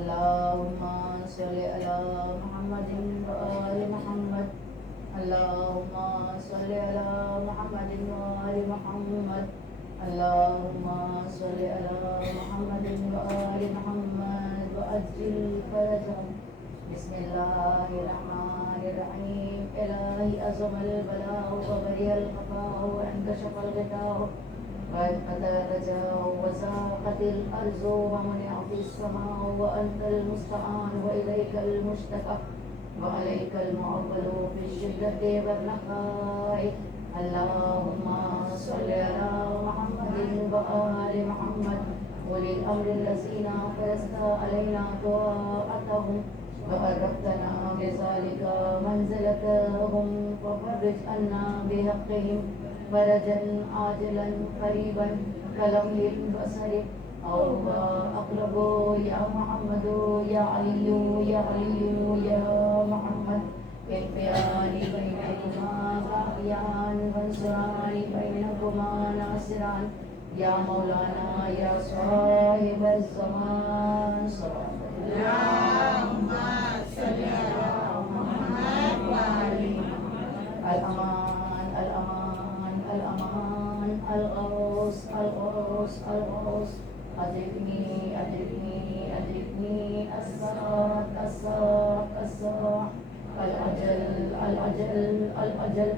اللهم صل على محمد وآل محمد. اللهم صل على محمد وآل محمد. اللهم صل على محمد وآل محمد وأجل فرجهم. بسم الله الرحمن الرحيم. إلهي أزم البلاء وبرئ الخفاء وانكشف الغطاء وانقضى الرجاء وزاقت الأرض ومنعت السماء وأنت المستعان وإليك المشتكى وعليك المعول في الشدة والرخاء. اللهم صل على محمد وآل محمد أولي الأمر الذين فرست علينا طاعتهم وأرقتنا بذلك منزلتهم ففرج عنا بحقهم فرجا عاجلا قريبا كلمح البصر أو أقرب. يا محمد يا علي يا علي يا محمد اكفياني بينكما باقيا وانصراني بينكما ناصرا. يا مولانا يا صاحب الزمان صلى اللهم صل على محمد وآل محمد. الأمان الأمان الأمان الغوث الغوث الغوث أدركني أدركني أدركني الساعة الساعة الساعة الأجل الأجل الأجل.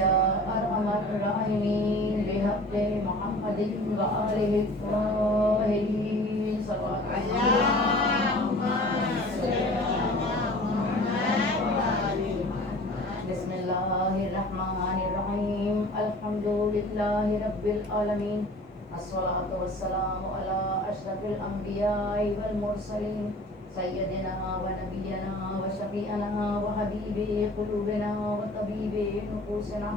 يا أرحم الراحمين بحق محمد وآله الطاهرين صلى الله عليه وسلم. اللهم صل على محمد وآل محمد. بسم الله الرحمن الرحيم. الحمد لله رب العالمين. الصلاة والسلام على أشرف الأنبياء والمرسلين سيدنا ونبينا وشفيعنا وحبيب قلوبنا وطبيب نفوسنا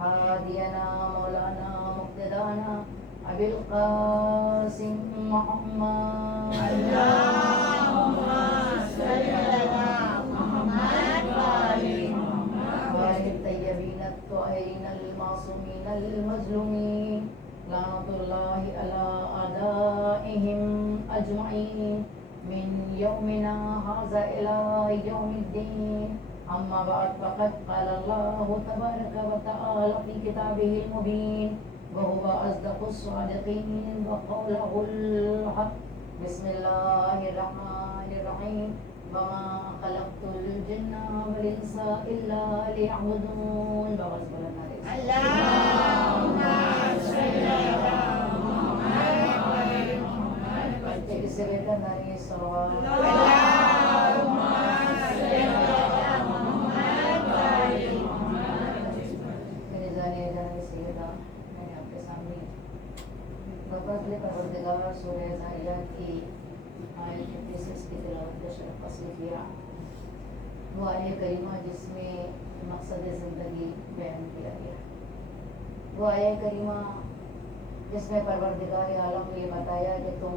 هادينا مولانا مقتدانا أبي القاسم محمد. اللهم صل على محمد وآل محمد. وآل الطيبين الطاهرين المعصومين المظلومين لعنة الله على أعدائهم أجمعين من يومنا هذا إلى يوم الدين. أما بعد فقد قال الله تبارك وتعالى في كتابه المبين وهو أصدق الصادقين وقوله الحق. بسم الله الرحمن الرحيم. وما خلقت الجن والإنس إلا ليعبدون. اللهم صل على محمد وآل محمد. بچے سے بیٹا ناری سوال. اللهم صل على محمد وآل محمد. میرے جانے جانے سیدہ میں نے آپ کے سامنے بفضل پروردگار سورہ ذاریات کی آیت 56 کی تلاوت کا شرف حاصل کیا. وہ آیت کریمہ جس میں مقصد زندگی بیان کیا گیا. وہ آیت کریمہ جس میں پروردگار عالم نے یہ بتایا کہ تم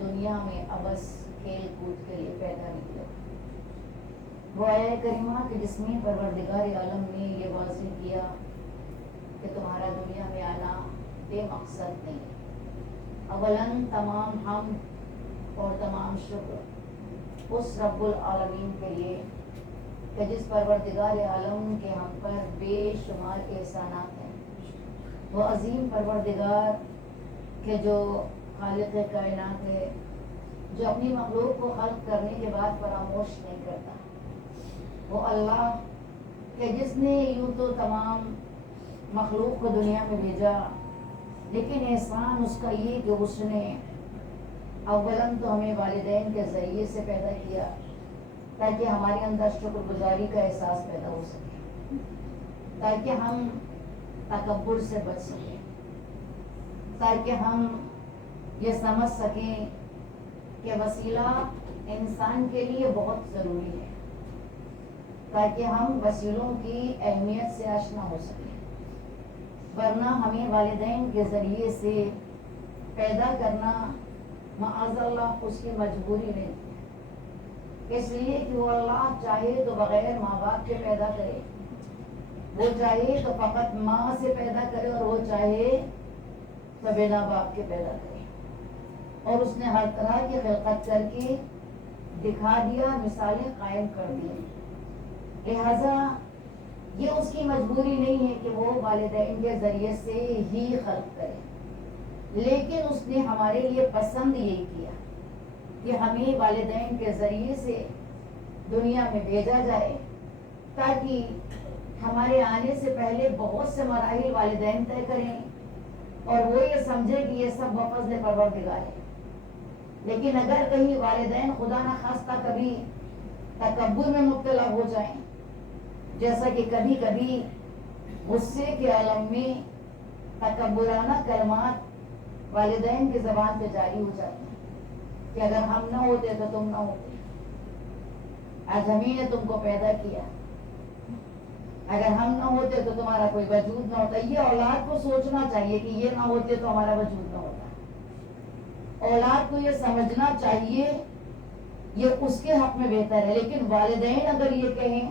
دنیا میں ابس کھیل کود کے لیے پیدا نہیں ہوئے. وہ آیت کریمہ کہ جس میں پروردگار عالم نے یہ واضح کیا کہ تمہارا دنیا میں آنا بے مقصد نہیں. اولاً تمام حمد اور تمام شکر اس رب العالمین کے لیے کہ جس پروردگار عالم کے ہم پر بے شمار احسانات ہیں. وہ عظیم پروردگار کہ جو خالق کائنات ہے، جو اپنی مخلوق کو خلق کرنے کے بعد فراموش نہیں کرتا. وہ اللہ کہ جس نے یوں تو تمام مخلوق کو دنیا میں بھیجا، لیکن احسان اس کا یہ کہ اس نے اولاً تو ہمیں والدین کے ذریعے سے پیدا کیا تاکہ ہمارے اندر شکر گزاری کا احساس پیدا ہو سکے، تاکہ ہم تکبر سے بچ سکیں، تاکہ ہم یہ سمجھ سکیں کہ وسیلہ انسان کے لیے بہت ضروری ہے، تاکہ ہم وسیلوں کی اہمیت سے آشنا ہو سکیں. ورنہ ہمیں والدین کے ذریعے سے پیدا کرنا معاذ اللہ اس کی مجبوری نہیں، اس لیے کہ وہ اللہ چاہے تو بغیر ماں باپ کے پیدا کرے، وہ چاہے تو فقط ماں سے پیدا کرے، اور وہ چاہے تو بنا باپ کے پیدا کرے. اور اس نے ہر طرح کی خلقت کر کے دکھا دیا، مثالیں قائم کر دی. لہذا یہ اس کی مجبوری نہیں ہے کہ وہ والدین کے ذریعے سے ہی خلق کرے، لیکن اس نے ہمارے لیے پسند یہی کیا کہ ہمیں والدین کے ذریعے سے دنیا میں بھیجا جائے، تاکہ ہمارے آنے سے پہلے بہت سے مراحل والدین طے کریں اور وہ یہ سمجھے کہ یہ سب بفضل پروردگار ہے. لیکن اگر کہیں والدین خدا نہ خواستہ کبھی تکبر میں مبتلا ہو جائیں، جیسا کہ کبھی کبھی غصے کے عالم میں تکبرانہ کلمات والدین کی زبان پہ جاری ہو جاتے ہیں کہ اگر ہم نہ ہوتے تو تم نہ ہوتے، آج ہم ہی نے تم کو پیدا کیا، اگر ہم نہ ہوتے تو تمہارا کوئی وجود نہ ہوتا. یہ اولاد کو سوچنا چاہیے کہ یہ نہ ہوتے تو ہمارا وجود نہ ہوتا. اولاد کو یہ سمجھنا چاہیے یہ اس کے حق میں بہتر ہے. لیکن والدین اگر یہ کہیں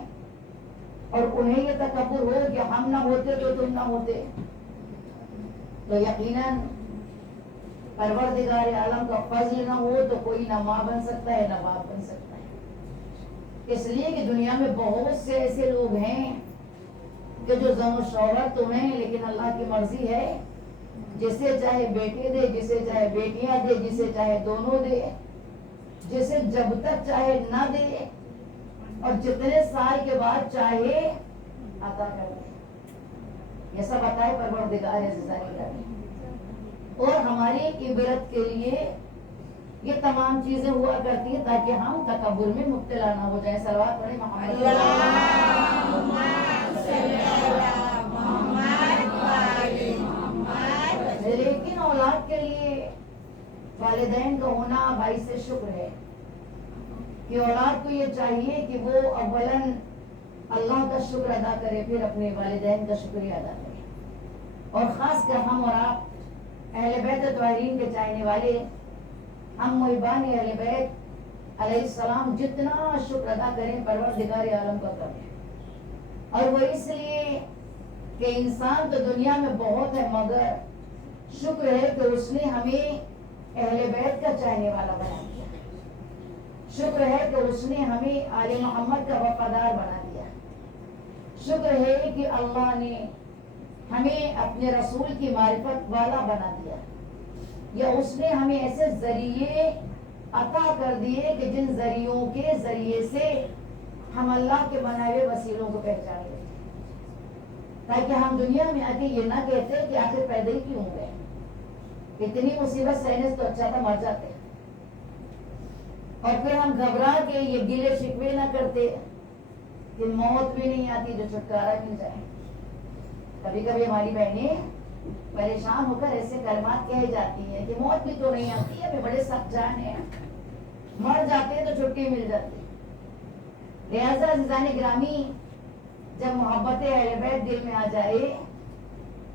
اور انہیں یہ تکبر ہو کہ ہم نہ ہوتے تو تم نہ ہوتے، تو یقیناً پروردگار عالم کا فضل نہ ہو تو کوئی نہ ماں بن سکتا ہے نہ باپ بن سکتا ہے. اس لیے کہ دنیا میں بہت سے ایسے لوگ ہیں کہ جو زن و شوہر تو ہیں، لیکن اللہ کی مرضی ہے، جسے چاہے بیٹے دے، جسے چاہے بیٹیاں دے، جسے چاہے دونوں دے، جسے جب تک چاہے نہ دے اور جتنے سال کے بعد چاہے عطا کر دے. یہ سب عطا پروردگار عزیزانی کا ہے. اور ہماری عبرت کے لیے یہ تمام چیزیں ہوا کرتی ہیں تاکہ ہم تکبر میں مبتلا نہ ہو جائیں. صلوات پڑھیں محمد. لیکن اولاد کے لیے والدین کا ہونا باعث شکر ہے کہ اولاد کو یہ چاہیے کہ وہ اولاً اللہ کا شکر ادا کرے، پھر اپنے والدین کا شکریہ ادا کرے. اور خاص کر ہم اور آپ اہل بیت طاہرین کے چاہنے والے، ہم محبان اہل بیت علیہ السلام جتنا شکر ادا کریں پروردگار عالم کا کریں. اور وہ اس لیے کہ انسان تو دنیا میں بہت ہے، مگر شکر ہے کہ اس نے ہمیں اہل بیت کا چاہنے والا بنا دیا. شکر ہے کہ اس نے ہمیں آل محمد کا وفادار بنا دیا. شکر ہے کہ اللہ نے ہمیں اپنے رسول کی معرفت والا بنا دیا، یا اس نے ہمیں ایسے ذریعے عطا کر دیے کہ جن ذریعوں کے ذریعے سے ہم اللہ کے بنائے ہوئے وسیلوں کو پہچان لیتے، تاکہ ہم دنیا میں آ کے یہ نہ کہتے کہ آخر پیدا ہی کیوں گئے، اتنی مصیبت سہنے سے تو اچھا تھا مر جاتے. اور پھر ہم گھبرا کے یہ گلے شکوے نہ کرتے کہ موت بھی نہیں آتی جو چھٹکارا مل جائے. کبھی کبھی ہماری بہنیں پریشان ہو کر ایسے کلمات کہہ جاتی ہیں کہ موت بھی تو نہیں آتی ہے، بڑے سخت جان ہیں، مر جاتے ہیں تو چھٹی مل جاتی. لہذا عزیزان گرامی، جب محبت اہل بیت دل میں آ جائے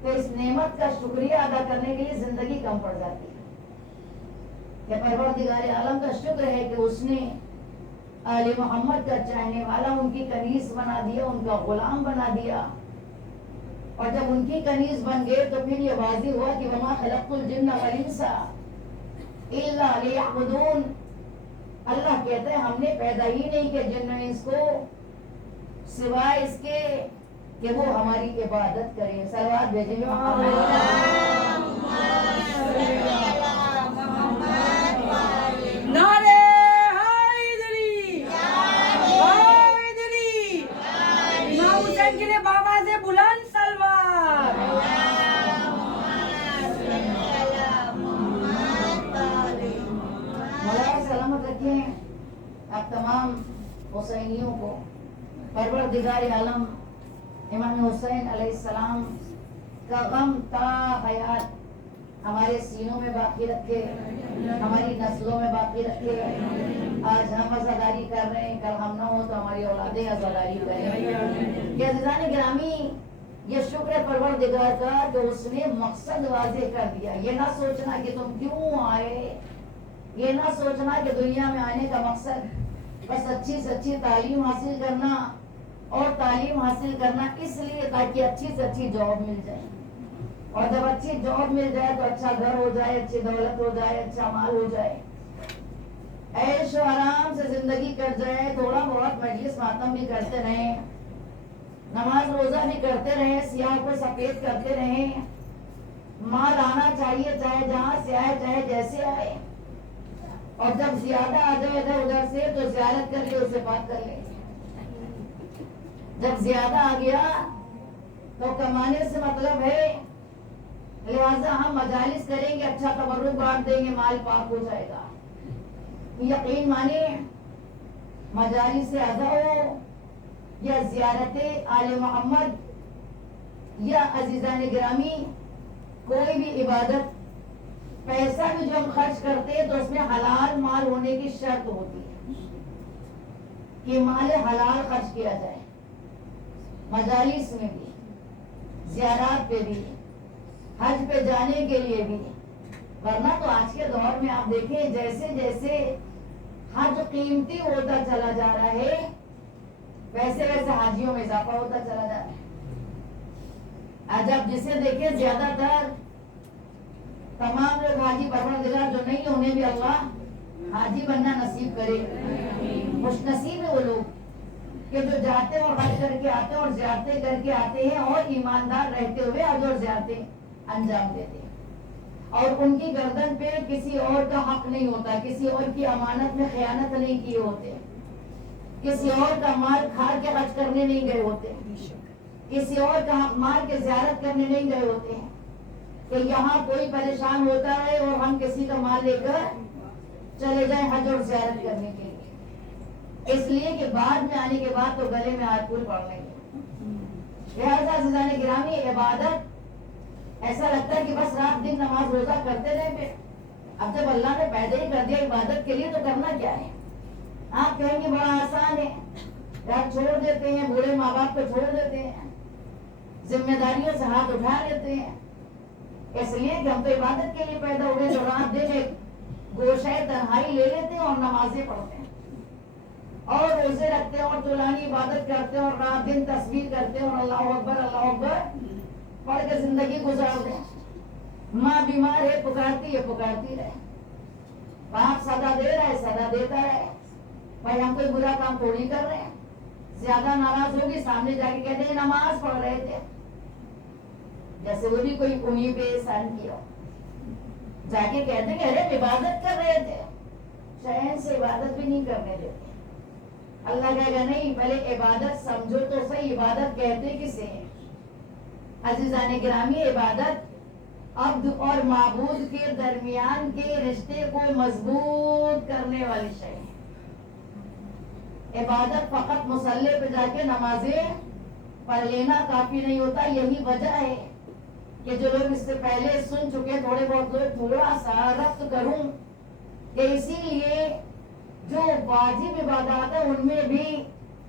تو اس نعمت کا شکریہ ادا کرنے کے لیے زندگی کم پڑ جاتی ہے. کہ پروردگار عالم کا شکر ہے کہ اس نے آل محمد کا چاہنے والا ان کی کنیز بنا دیا، ان کا غلام بنا دیا. اور جب ان کی کنیز بن گئے تو پھر یہ واضح ہوا کہ وما خلقت الجن والانس الا لیعبدون. اللہ کہتا ہے ہم نے پیدا ہی نہیں کہ جن و انس کو سوائے اس کے کہ وہ ہماری عبادت کریں. صلوات بھیجیں نعرے حیدری، حیدری، امام حسین کے لیے بابا سے بلند سلوات. مولا سلامت رکھیں آپ تمام حسینیوں کو. پروردگار عالم امام حسین علیہ السلام کا غم تا حیات ہمارے سینوں میں باقی رکھے، ہماری نسلوں میں باقی رکھے. آج ہم عزاداری کر رہے ہیں، کل ہم نہ ہو تو ہماری اولادیں عزاداری کریں. یہ عزیزان گرامی، یہ شکر پروردگار کا جو اس نے مقصد واضح کر دیا. یہ نہ سوچنا کہ تم کیوں آئے، یہ نہ سوچنا کہ دنیا میں آنے کا مقصد بس اچھی سے اچھی تعلیم حاصل کرنا، اور تعلیم حاصل کرنا اس لیے تاکہ اچھی سے اچھی جاب مل جائے. اور جب اچھی جاب مل جائے تو اچھا گھر ہو جائے, اچھی دولت ہو جائے, اچھا مال ہو جائے, عیش و آرام سے زندگی کٹ جائے, تھوڑا بہت مجلس ماتم بھی کرتے رہیں, نماز روزہ بھی کرتے رہیں, سیاہ کو سفید کرتے رہیں, مال آنا چاہیے چاہے جہاں سے آئے چاہے جیسے آئے, اور جب زیادہ آ جائے ادھر ادھر سے تو زیارت کر کے اسے بات کر لیں. جب زیادہ آ گیا تو کمانے سے مطلب ہے, لہذا ہم مجالس کریں گے, اچھا تبرک بانٹ دیں گے, مال پاک ہو جائے گا. یقین مانے مجالس سے ادا ہو یا زیارت آل محمد یا عزیزان گرامی, کوئی بھی عبادت, پیسہ بھی جو ہم خرچ کرتے ہیں تو اس میں حلال مال ہونے کی شرط ہوتی ہے کہ مال حلال خرچ کیا جائے. مجالس میں بھی, زیارات پہ بھی, حج پہ جانے کے لیے بھی, ورنہ تو آج کے دور میں آپ دیکھیں جیسے جیسے حج قیمتی ہوتا چلا جا رہا ہے ویسے ویسے حاجیوں میں اضافہ ہوتا چلا جا رہا ہے. آج آپ جسے دیکھیں زیادہ تر تمام لوگ حاجی پروردگار جو نہیں انہیں بھی اللہ حاجی بننا نصیب کرے. خوش نصیب ہے وہ لوگ کہ جو جاتے ہیں اور حج کر کے آتے ہیں اور زیارتیں کر کے آتے ہیں اور ایماندار رہتے ہوئے حج اور زیارتیں انجام دیتے ہیں, اور ان کی گردن پہ کسی اور کا حق نہیں ہوتا, کسی اور کی امانت میں خیانت نہیں کیے ہوتے, کسی اور کا مال کھا کے حج کرنے نہیں گئے ہوتے, کسی اور کا حق مال کے زیارت کرنے نہیں گئے ہوتے ہیں کہ یہاں کوئی پریشان ہوتا ہے اور ہم کسی کا مال لے کر چلے جائیں حج اور زیارت کرنے کے لیے, اس لیے کہ بعد میں آنے کے بعد تو گلے میں آیت پور پڑھ لیں گے. لہٰذا عزیزان گرامی, عبادت ایسا لگتا ہے کہ بس رات دن نماز روزہ کرتے رہے پھر. اب جب اللہ نے پیدا ہی کر دیا عبادت کے لیے تو کرنا کیا ہے؟ آپ کہیں گے بڑا آسان ہے, آپ چھوڑ دیتے ہیں, بوڑھے ماں باپ کو چھوڑ دیتے ہیں, ذمہ داریوں سے ہاتھ اٹھا لیتے ہیں, اس لیے کہ ہم تو عبادت کے لیے پیدا ہوئے تو رات دن ایک گوشہ تنہائی لے لیتے ہیں اور نمازیں پڑھتے ہیں اور روزے رکھتے ہیں اور طولانی عبادت کرتے ہیں اور رات دن تسبیح کرتے ہیں اور اللہ اکبر پڑھ کے زندگی گزارتے ہیں. ماں بیمار ہے, پکارتی ہے, پکارتی رہے, باپ صدا دے رہا ہے, صدا دیتا رہے. بھائی ہم کوئی برا کام تھوڑی کر رہے ہیں, زیادہ ناراض ہوگی سامنے جا کے کہتے ہیں نماز پڑھ رہے تھے, جیسے وہ بھی کوئی انہیں پہ احسان کیا, جا کے کہتے ہیں کہ ارے عبادت کر رہے تھے, چین سے عبادت بھی نہیں کرنے دیتے. اللہ کہے گا نہیں, پہلے عبادت سمجھو تو صحیح, عبادت کہتے کسے ہیں؟ عزیزان گرامی, عبادت عبد اور معبود کے درمیان کے رشتے کو مضبوط کرنے والی شے ہے. عبادت فقط مصلی پہ جا کے نمازیں پڑھ لینا کافی نہیں ہوتا. یہی وجہ ہے کہ جو لوگ اس سے پہلے سن چکے, تھوڑے بہت لوگ تھوڑا سا ربط کروں کہ اسی لیے جو واجب عبادات ہے ان میں بھی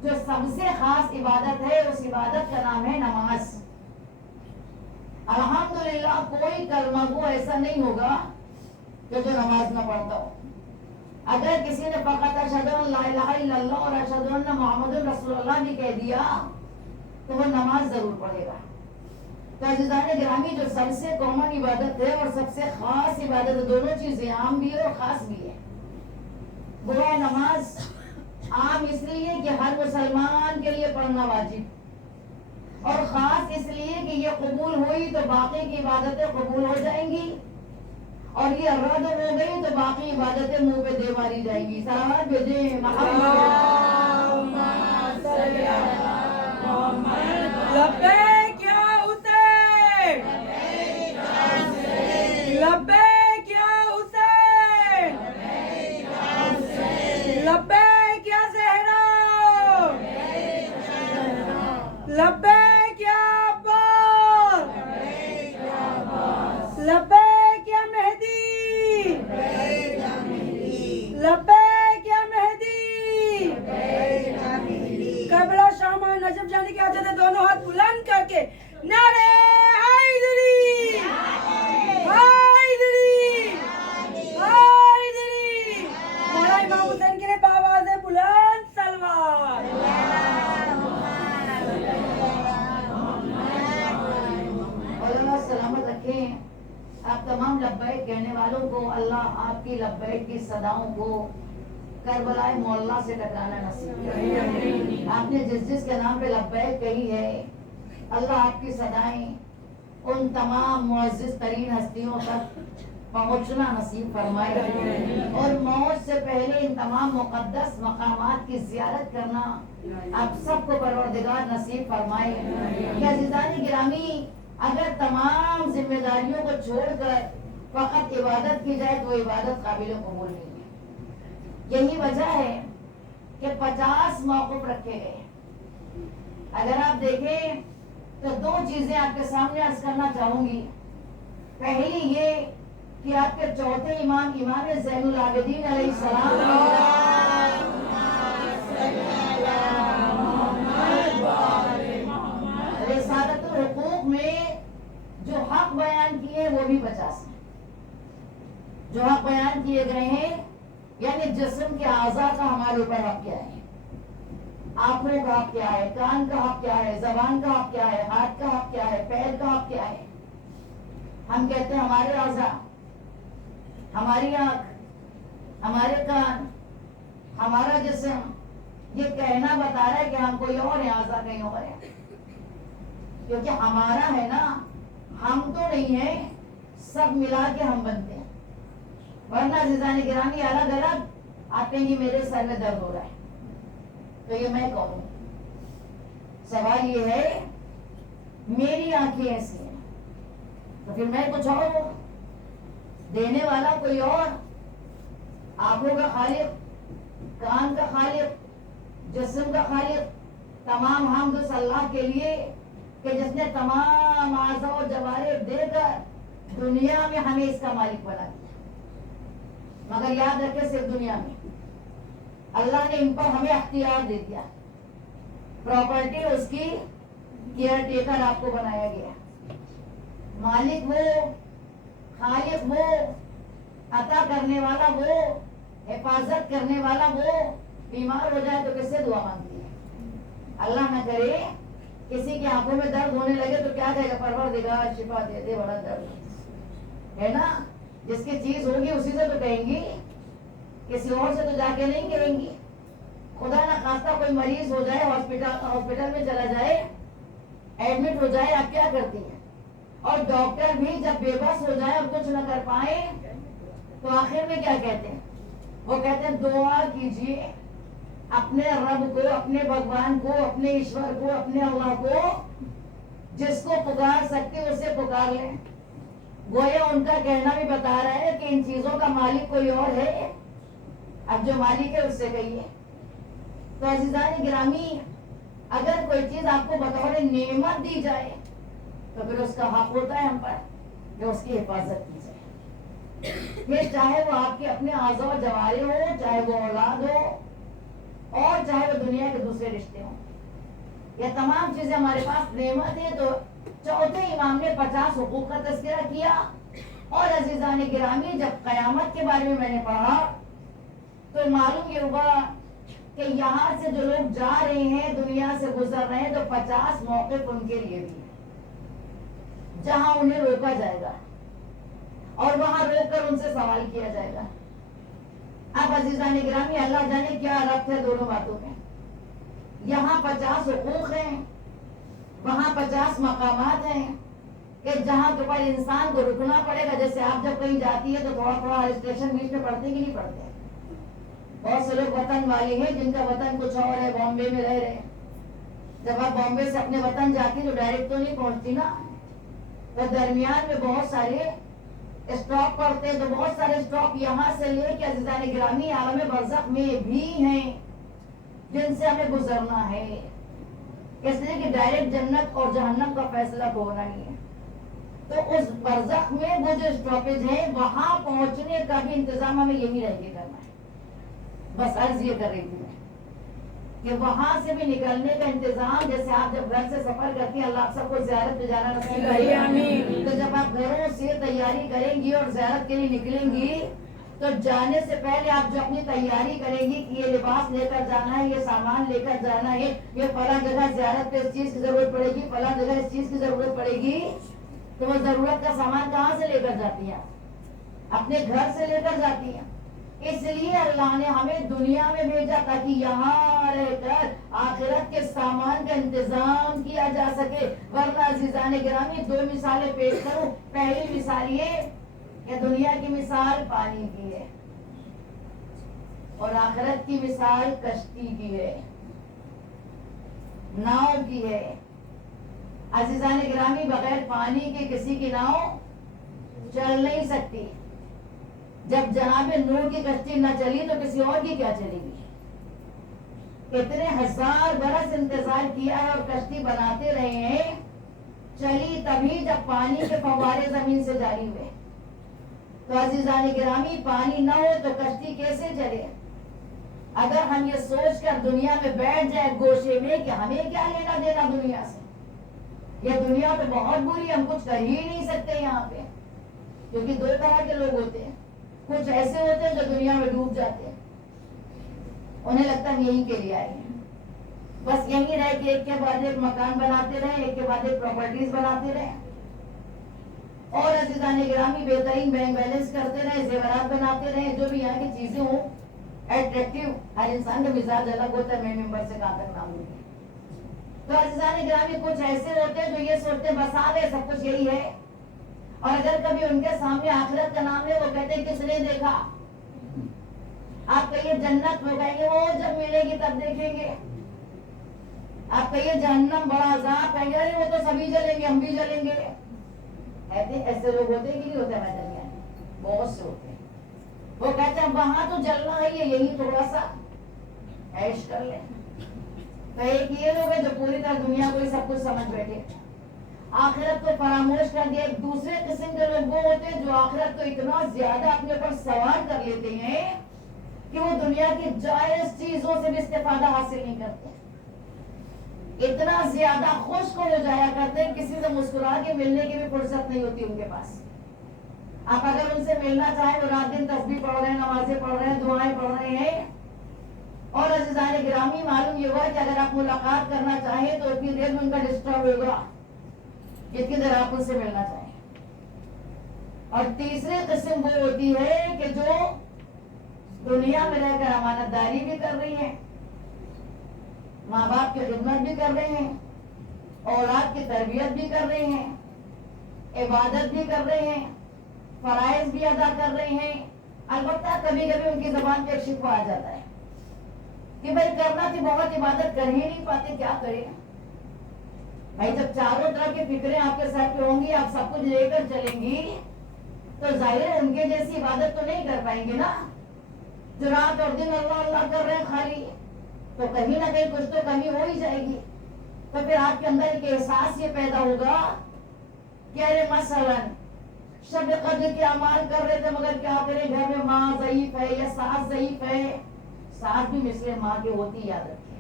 جو سب سے خاص عبادت ہے اس عبادت کا نام ہے نماز. الحمدللہ کوئی کلمہ کو ایسا نہیں ہوگا کہ جو نماز نہ پڑھتا ہو. اگر کسی نے فقط اشہد ان لا الہ الا اللہ اور اشہد ان محمد رسول اللہ بھی کہہ دیا تو وہ نماز ضرور پڑھے گا. تو عزیزان گرامی, جو سب سے کامن عبادت ہے اور سب سے خاص عبادت ہے, دونوں چیزیں عام بھی ہے اور خاص بھی ہے. وہ ہے نماز. عام اس لیے کہ ہر مسلمان کے لیے پڑھنا واجب, اور خاص اس لیے کہ یہ قبول ہوئی تو باقی کی عبادتیں قبول ہو جائیں گی, اور یہ رد ہو گئی تو باقی عبادتیں منہ پہ دے ماری جائیں گی. سلامات بھیجیں لبیک یا حسین, لبیک یا حسین, لبیک یا زہرا, لبیک یا عباس, لبیک یا مہدی, لبیک یا مہدی. قبلہ شام اور نجف جانے کی حاجت ہے, دونوں ہاتھ بلند کر کے آپ کی لبیک کی صداؤں کو کربلائے مولا سے ٹکرانا نصیب کرے. آپ نے جس جس کے نام پہ لبیک کہی ہے اللہ آپ کی صدائیں ان تمام معزز ترین ہستیوں تک پہنچنا نصیب فرمائے اور موت سے پہلے ان تمام مقدس مقامات کی زیارت کرنا آپ سب کو پروردگار نصیب فرمائے. کہ عزیزان گرامی اگر تمام ذمہ داریوں کو چھوڑ کر فقط عبادت کی جائے تو عبادت قابل قبول نہیں ہے. یہی وجہ ہے کہ 50 موقف رکھے گئے. اگر آپ دیکھیں تو 2 چیزیں آپ کے سامنے عرض کرنا چاہوں گی. پہلی یہ کہ آپ کے چوتھے امام زین العابدین علیہ السلام رسالت الحقوق میں جو حق بیان کیے وہ بھی 50 ہیں. جو حق بیان کیے گئے ہیں یعنی جسم کے اعضاء کا ہمارے اوپر حق کیا ہے, آنکھوں کا حق کیا ہے, کان کا حق کیا ہے, زبان کا حق کیا ہے, ہاتھ کا حق کیا ہے, پیر کا حق کیا ہے. ہم کہتے ہیں ہمارے اعضاء, ہماری آنکھ, ہمارے کان, ہمارا جسم, یہ کہنا بتا رہا ہے کہ ہم کوئی اور ہیں, اعضاء کہیں اور ہیں. کیونکہ ہمارا ہے نا, ہم تو نہیں ہیں, سب ملا کے ہم بنتے ہیں. ورنہ عزیزان گرامی الگ الگ آپ کہیں گے میرے سر میں درد ہو رہا ہے تو یہ میں کہوں. سوال یہ ہے میری آنکھیں ایسی ہیں تو پھر میں کچھ اور ہوں, دینے والا کوئی اور, آنکھوں کا خالق, کان کا خالق, جسم کا خالق. تمام حمد اس اللہ کے لیے کہ جس نے تمام اعضاء و جوارح دے کر دنیا میں ہمیں اس کا مالک بنا دیا. مگر یاد رکھے صرف دنیا میں اللہ نے ان پر ہمیں اختیار دے دیا. پراپرٹی اس کی کیئر ٹیکر آپ کو بنایا گیا. مالک وہ, خالق وہ, عطا کرنے والا وہ, حفاظت کرنے والا وہ. بیمار ہو جائے تو کس سے دعا مانگتی ہے؟ اللہ نہ کرے کسی کی آنکھوں میں درد ہونے لگے تو کیا کہے گا, پروردگار شفا دے دے, بڑا درد ہے نا. جس کی چیز ہوگی اسی سے تو کہیں گی, کسی اور سے تو جا کے نہیں کہیں گی. خدا نہ خواستہ کوئی مریض ہو جائے, ہاسپٹل میں چلا جائے, ایڈمٹ ہو جائے, آپ کیا کرتی ہیں؟ اور ڈاکٹر بھی جب بے بس ہو جائے اور کچھ نہ کر پائے تو آخر میں کیا کہتے ہیں؟ وہ کہتے ہیں دعا کیجیے اپنے رب کو, اپنے بھگوان کو, اپنے ایشور کو, اپنے اللہ کو, جس کو پکار سکتے اسے پکار لیں. گویا ان کا کہنا بھی بتا رہا ہے کہ ان چیزوں کا مالک کوئی اور ہے. اب جو مالک ہے اس سے کہیے. تو عزیزان گرامی اگر کوئی چیز آپ کو بطور نعمت دی جائے تو پھر اس کا حق ہوتا ہے ہم پر کہ اس کی حفاظت کی جائے. یہ چاہے وہ آپ کے اپنے اعضاء و جوارح ہو, چاہے وہ اولاد ہو, اور چاہے وہ دنیا کے دوسرے رشتے ہوں. یہ تمام چیزیں ہمارے پاس نعمت ہے. تو چوتھے امام نے 50 حقوق کا تذکرہ کیا. اور عزیزان گرامی جب قیامت کے بارے میں میں نے پڑھا تو معلوم یہ ہوا کہ یہاں سے جو لوگ جا رہے ہیں, دنیا سے گزر رہے ہیں, تو 50 موقف ان کے لیے بھی ہیں جہاں انہیں روکا جائے گا اور وہاں روک کر ان سے سوال کیا جائے گا. اب عزیزان گرامی اللہ جانے کیا ربط ہے دونوں باتوں میں. یہاں 50 حقوق ہیں, وہاں 50 مقامات ہیں کہ جہاں کے پر انسان کو رکنا پڑے گا. جیسے آپ جب کہیں جاتی ہے تو تھوڑا تھوڑا اسٹیشن بیچ میں پڑھتے کہ نہیں پڑھتے؟ بہت سے لوگ وطن والے ہیں جن کا وطن کچھ اور ہے, بامبے میں رہ رہے ہیں. جب آپ بامبے سے اپنے وطن جاتی تو ڈائریکٹ تو نہیں پہنچتی نا, تو درمیان میں بہت سارے اسٹاپ پڑتے ہیں. تو بہت سارے اسٹاپ یہاں سے لے کے عزیزان گرامی عالم برزخ میں بھی ہیں جن سے ہمیں گزرنا ہے. اس لیے کہ ڈائریکٹ جنت اور جہنم کا فیصلہ تو ہونا نہیں ہے. تو اس برزخ میں وہ جو اسٹاپیج ہیں وہاں پہنچنے کا بھی انتظام ہمیں یہی رہ کے کرنا ہے. بس عرض یہ کر رہی تھی کہ وہاں سے بھی نکلنے کا انتظام, جیسے آپ جب گھر سے سفر کرتی ہیں, اللہ آپ سب کو زیارت پہ جانا نصیب کرے, تو جب آپ گھروں سے تیاری کریں گی اور زیارت کے لیے نکلیں گی تو جانے سے پہلے آپ جو اپنی تیاری کریں گی کہ یہ لباس لے کر جانا ہے, یہ سامان لے کر جانا ہے, یہ فلاں جگہ زیارت پہ اس چیز کی ضرورت پڑے گی, فلاں جگہ اس چیز کی ضرورت پڑے گی, تو وہ ضرورت کا سامان کہاں سے لے کر جاتی ہیں؟ اپنے گھر سے لے کر جاتی ہیں. اس لیے اللہ نے ہمیں دنیا میں بھیجا تاکہ یہاں رہ کر آخرت کے سامان کا انتظام کیا جا سکے. ورنہ عزیزان گرامی 2 مثالیں پیش کروں. پہلی مثال یہ کہ دنیا کی مثال پانی کی ہے اور آخرت کی مثال کشتی کی ہے, ناؤ کی ہے. عزیزان گرامی بغیر پانی کے کسی کی ناؤ چل نہیں سکتی. جب جناب نوح کی کشتی نہ چلی تو کسی اور کی کیا چلے گی؟ اتنے 1000 برس انتظار کیا ہے اور کشتی بناتے رہے ہیں, چلی تبھی جب پانی کے فوارے زمین سے جاری ہوئے. تو عزیزان گرامی پانی نہ ہو تو کشتی کیسے چلے؟ اگر ہم یہ سوچ کر دنیا میں بیٹھ جائے گوشے میں کہ ہمیں کیا لینا دینا دنیا سے, یہ دنیا تو بہت بری, ہم کچھ کر ہی نہیں سکتے یہاں پہ. کیونکہ 2 طرح کے لوگ ہوتے ہیں. کچھ ایسے ہوتے ہیں جو دنیا میں ڈوب جاتے ہیں, انہیں لگتا ہے یہیں کے لیے آئے ہیں, بس یہیں رہ کے ایک کے بعد ایک مکان بناتے رہے, ایک کے بعد ایک پراپرٹیز بناتے رہے, اور عزیزان گرامی بہترین بینک بیلنس کرتے رہے, زیورات بناتے رہے, جو بھی یہاں کی چیزیں ہوں اٹریکٹیو. ہر انسان کا مزاج الگ ہوتا ہے, میں ممبر سے کہاں تک نام لوں. تو عزیزان گرامی کچھ ایسے ہوتے ہیں جو یہ سوچتے ہیں بس آ گئے سب کچھ یہی ہے, اور اگر کبھی ان کے سامنے آخرت کا نام ہے وہ کہتے ہیں کس نے دیکھا. آپ کہیے جنت, وہ کہیں گے وہ جب ملے گی تب دیکھیں گے. آپ کہیے جہنم بڑا عذاب, کہیں گے وہ تو سبھی جلیں گے, ہم بھی جلیں گے. ایسے لوگ ہوتے ہیں کہ نہیں ہوتے ہمارے درمیان؟ بہت سے ہوتے ہیں. وہ کہتے ہیں وہاں تو جلنا ہے, یہی تھوڑا سا عیش کر لیں. تو ایک یہ لوگ ہیں جو پوری طرح دنیا کو ہی سب کچھ سمجھ بیٹھے, آخرت کو فراموش کر دیا. ایک دوسرے قسم کے لوگ وہ ہوتے ہیں جو آخرت کو اتنا زیادہ اپنے اوپر سوار کر لیتے ہیں کہ وہ دنیا کی جائز چیزوں سے بھی استفادہ حاصل نہیں کرتے. اتنا زیادہ خشک ہو جایا کرتے ہیں, کسی سے مسکرا کے ملنے کی بھی فرصت نہیں ہوتی ان کے پاس. آپ اگر ان سے ملنا چاہیں تو رات دن تسبیح پڑھ رہے ہیں, نمازیں پڑھ رہے ہیں, دعائیں پڑھ رہے ہیں. اور عزیزان گرامی معلوم یہ ہوا کہ اگر آپ ملاقات کرنا چاہیں تو اتنی دیر میں ان کا ڈسٹرب ہوگا جتنی دیر آپ ان سے ملنا چاہیں. اور تیسری قسم وہ ہوتی ہے کہ جو دنیا میں رہ کر امانت داری بھی کر رہی ہے, ماں باپ کی خدمت بھی کر رہے ہیں, اولاد کی تربیت بھی کر رہے ہیں, عبادت بھی کر رہے ہیں, فرائض بھی ادا کر رہے ہیں. البتہ کبھی کبھی ان کی زبان پہ ایک شکوہ آ جاتا ہے کہ بھائی کرنا تھی بہت, عبادت کر ہی نہیں پاتے, کیا کریں. بھائی جب چاروں طرح کی فکریں آپ کے ساتھ پہ ہوں گی, آپ سب کچھ لے کر چلیں گی, تو ظاہر ہے ان کے جیسی عبادت تو نہیں کر پائیں گے نا. جو رات اور دن اللہ اللہ کر رہے ہیں خالی, تو کہیں نہ کہیں کچھ تو کمی ہو ہی جائے گی. تو پھر آپ کے اندر ایک احساس یہ پیدا ہوگا کہ ارے مثلاً شب قدر کے اعمال کر رہے تھے, مگر کیا کریں گھر میں ماں ضعیف ہے یا ساس ضعیف ہے. ساس بھی مثل ماں کی ہوتی, یاد رکھیے.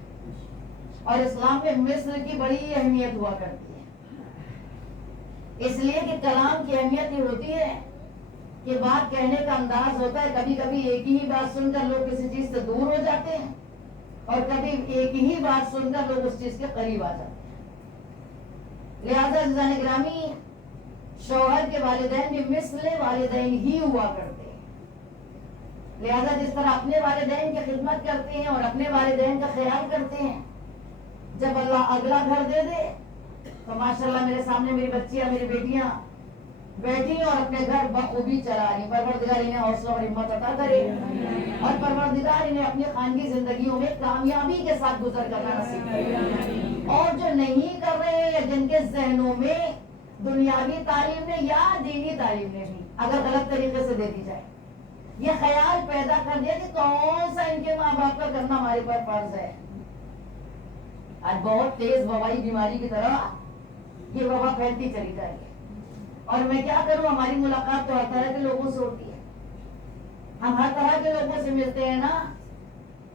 اور اسلام میں مثل کی بڑی اہمیت ہوا کرتی ہے, اس لیے کہ کلام کی اہمیت یہ ہوتی ہے کہ بات کہنے کا انداز ہوتا ہے. کبھی کبھی ایک ہی بات سن کر لوگ کسی چیز سے دور ہو جاتے ہیں, اور کبھی ایک ہی بات سن کر لوگ اس چیز کے قریب آ جاتے ہیں. لہذا عزیزان گرامی شوہر کے والدین بھی مثل والدین ہی ہوا کرتے ہیں. لہذا جس طرح اپنے والدین کی خدمت کرتے ہیں اور اپنے والدین کا خیال کرتے ہیں, جب اللہ اگلا گھر دے دے تو ماشاءاللہ میرے سامنے میری بچیاں, میری بیٹیاں بیٹھی اور اپنے گھر بخوبی چلا رہی. پروردگار انہیں حوصلہ اور ہمت عطا کرے, اور پروردگار انہیں اپنی خانگی زندگیوں میں کامیابی کے ساتھ گزر کرنا نصیب کرے. اور جو نہیں کر رہے ہیں, یا جن کے ذہنوں میں دنیاوی تعلیم میں یا دینی تعلیم میں بھی اگر غلط طریقے سے دے دی جائے, یہ خیال پیدا کر دیا کہ کون سا ان کے ماں باپ کا کرنا ہمارے پر فرض ہے. آج بہت تیز وبائی بیماری کی طرح یہ وبا پھیلتی چلی جائے گی. اور میں کیا کروں, ہماری ملاقات تو ہر طرح کے لوگوں سے ہوتی ہے, ہم ہر طرح کے لوگوں سے ملتے ہیں نا.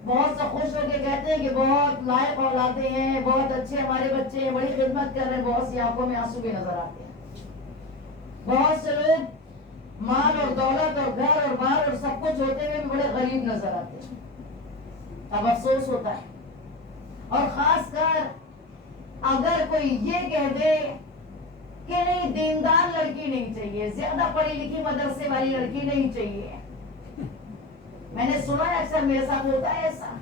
بہت سے خوش ہو کے کہتے ہیں کہ بہت لائق اولادیں ہیں, بہت اچھے ہمارے بچے ہیں, بڑی خدمت کر رہے ہیں. بہت سی آنکھوں میں آنسو بھی نظر آتے ہیں. بہت سے لوگ مال اور دولت اور گھر اور بار اور سب کچھ ہوتے ہوئے بھی بڑے غریب نظر آتے ہیں. اب افسوس ہوتا ہے, اور خاص کر اگر کوئی یہ کہہ دے کہ نہیں دیندار لڑکی نہیں چاہیے, زیادہ پڑھی لکھی مدرسے والی لڑکی نہیں چاہیے. میں نے سنا ہے اکثر میرے ساتھ ہوتا ہے ایسا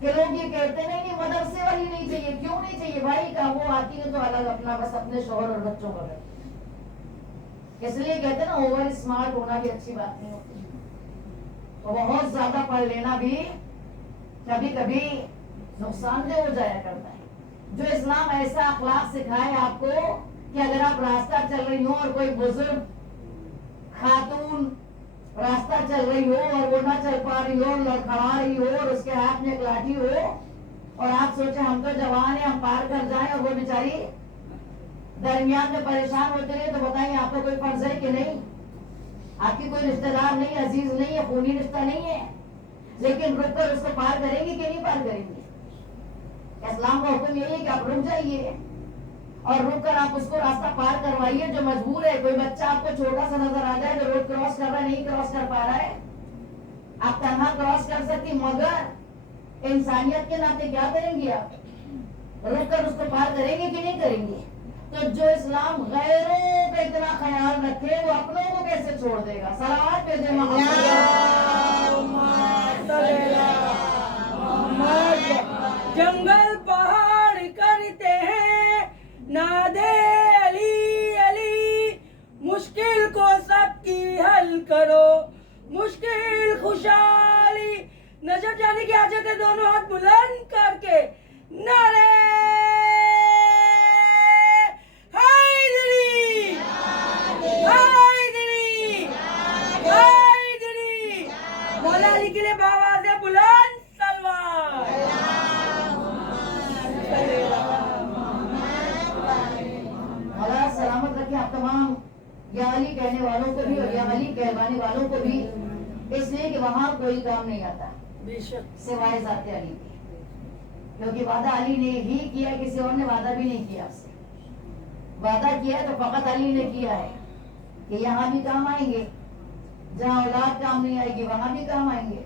کہ لوگ یہ کہتے نہیں مدرسے والی نہیں چاہیے. کیوں نہیں چاہیے بھائی؟ کہ وہ آتی ہے تو الگ اپنا بس اپنے شوہر اور بچوں کا کرتی ہے. اس لیے کہتے ہیں نا اوور اسمارٹ ہونا بھی اچھی بات نہیں ہوتی, تو بہت زیادہ پڑھ لینا بھی کبھی کبھی نقصان دہ ہو جایا کرتا ہے. جو اسلام ایسا اخلاق سکھائے آپ کو کہ اگر آپ راستہ چل رہی ہو اور کوئی بزرگ خاتون راستہ چل رہی ہو اور وہ نہ چل پا رہی ہو, لڑکھڑا رہی ہو اور اس کے ہاتھ میں ایک لاٹھی ہو, اور آپ سوچیں ہم تو جوان ہیں ہم پار کر جائیں, اور وہ بیچاری درمیان میں پریشان ہوتے رہے, تو بتائیں آپ کا کوئی فرض ہے کہ نہیں؟ آپ کی کوئی رشتہ دار نہیں, عزیز نہیں ہے, خونی رشتہ نہیں ہے, لیکن رک کر اس کو پار کریں گے کہ نہیں پار کریں گے؟ اسلام کا حکم یہی ہے کہ آپ رک جائیے اور رک کر آپ اس کو راستہ پار کروائیے جو مجبور ہے. کوئی بچہ آپ کو چھوٹا سا نظر آ جائے جو روڈ کراس کر رہا ہے, نہیں کراس کر پا رہا ہے, آپ تنہا کراس کر سکتی, مگر انسانیت کے ناطے کیا کریں گی؟ آپ رک کر اس کو پار کریں گے کہ نہیں کریں گے؟ تو جو اسلام غیروں کا اتنا خیال رکھے وہ اپنوں کو کیسے چھوڑ دے گا؟ صلوات پہ دے جنگل پہاڑ کرتے ہیں نادے علی علی, مشکل کو سب کی حل کرو, مشکل خوشحالی. نجف جانے کی حاجت ہے دونوں ہاتھ بلند کر کے نعرے حیدری حیدری حیدری. مولا علی کے لیے باواز بلند سلوات. اللہ سلامت رکھے آپ تمام یا علی کہنے والوں کو بھی اور یا علی کہلوانے والوں کو بھی, اس لیے کہ وہاں کوئی کام نہیں آتا سوائے ذات علی کے, کیونکہ وعدہ علی نے ہی کیا, کسی اور نے وعدہ بھی نہیں کیا. آپ سے وعدہ کیا ہے تو فقط علی نے کیا ہے کہ یہاں بھی کام آئیں گے, جہاں اولاد کام نہیں آئے گی وہاں بھی کام آئیں گے,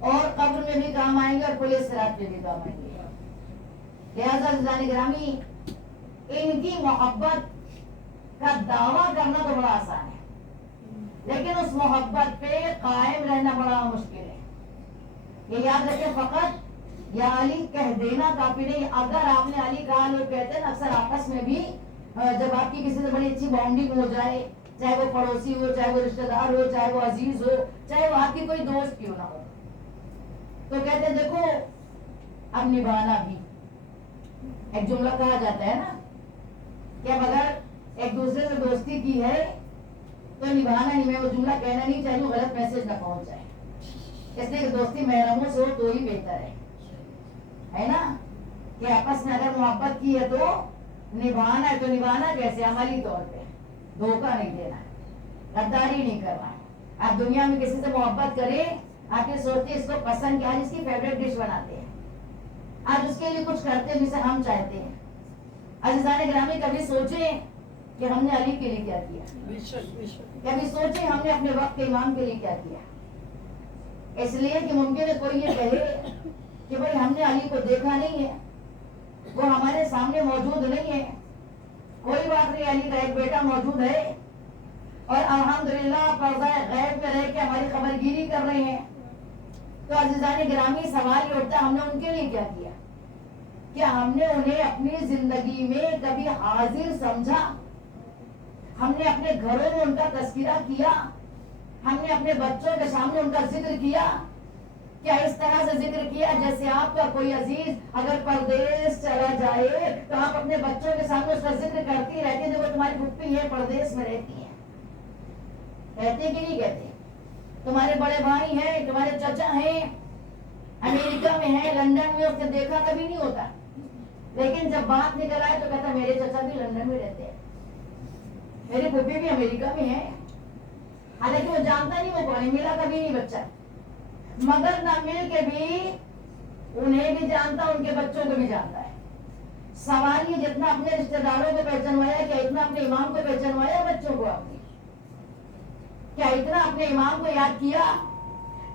اور قبر میں بھی کام آئیں گے, اور پولیس صراط میں بھی کام آئیں گے. لہٰذا عزیزان گرامی, ان کی محبت کا دعویٰ کرنا تو بڑا آسان ہے, لیکن اس محبت پہ قائم رہنا بڑا مشکل ہے. یہ یاد رکھیں, فقط یا علی کہہ دینا کافی نہیں. اگر آپ نے علی کہا, لوگ کہتے ہیں اکثر آپس میں بھی جب آپ کی کسی سے بڑی اچھی بانڈنگ ہو جائے, چاہے وہ پڑوسی ہو, چاہے وہ رشتہ دار ہو, چاہے وہ عزیز ہو, چاہے وہ آپ کی کوئی دوست کیوں نہ ہو, تو کہتے ہیں دیکھو اب نبھانا بھی. ایک جملہ کہا جاتا ہے نا کہ اب اگر ایک دوسرے سے دوستی کی ہے تو نبھانا نہیں. میں وہ جملہ کہنا نہیں چاہیے, غلط میسج نہ پہنچ جائے, اس لیے کہ دوستی محرموں سے ہو تو ہی بہتر ہے نا, کہ آپس میں اگر محبت کی ہے تو نبھانا ہے. تو نبھانا کیسے؟ عملی طور پہ دھوکہ نہیں دینا ہے, غداری نہیں کرنا ہے. آپ دنیا میں کسی سے محبت کریں, آپ یہ سوچتے اس کو پسند کیا, جس کی فیوریٹ ڈش بناتے ہیں, آج اس کے لیے کچھ کرتے ہیں جسے ہم چاہتے ہیں. عزیزان گرامی, کبھی سوچیں کہ ہم نے علی کے لیے کیا کیا, کبھی سوچیں ہم نے اپنے وقت کے امام کے لیے کیا کیا. اس لیے کہ ممکن ہے کوئی یہ کہے کہ بھائی ہم نے علی کو دیکھا نہیں ہے, وہ ہمارے سامنے موجود نہیں ہے, کوئی بات نہیں, علی کا ایک بیٹا موجود ہے اور الحمدللہ پردہ غیب میں رہ کے ہماری خبر گیری کر رہے ہیں. تو عزیزان گرامی, سوال یہ اٹھتا ہے ہم نے ان کے لیے کیا کیا؟ کیا ہم نے انہیں اپنی زندگی میں کبھی حاضر سمجھا؟ ہم نے اپنے گھروں میں ان کا تذکرہ کیا؟ ہم نے اپنے بچوں کے سامنے ان کا ذکر کیا؟ کیا اس طرح سے ذکر کیا جیسے آپ کا کوئی عزیز اگر پردیس چلا جائے تو آپ اپنے بچوں کے سامنے اس کا ذکر کرتی رہتی ہیں, دیکھو تمہاری پھپھی ہے پردیس میں رہتی ہے, کہتے کہ نہیں کہتے؟ تمہارے بڑے بھائی ہیں, تمہارے چچا ہیں, امریکہ میں ہیں, لندن میں, اس نے دیکھا کبھی نہیں ہوتا, لیکن جب بات نکل آئے تو کہتا میرے چچا بھی لندن میں رہتے ہیں, میری پھپھی بھی امریکہ میں ہے. حالانکہ وہ جانتا نہیں, وہ کون ہے, ملا کبھی نہیں بچہ, مگر نہ مل کے بھی انہیں بھی جانتا, ان کے بچوں کو بھی جانتا ہے. سوال یہ جتنا اپنے رشتہ داروں کو پہچانوایا, کیا اتنا اپنے امام کو پہچانوایا بچوں کو آپ نے؟ کیا اتنا اپنے امام کو یاد کیا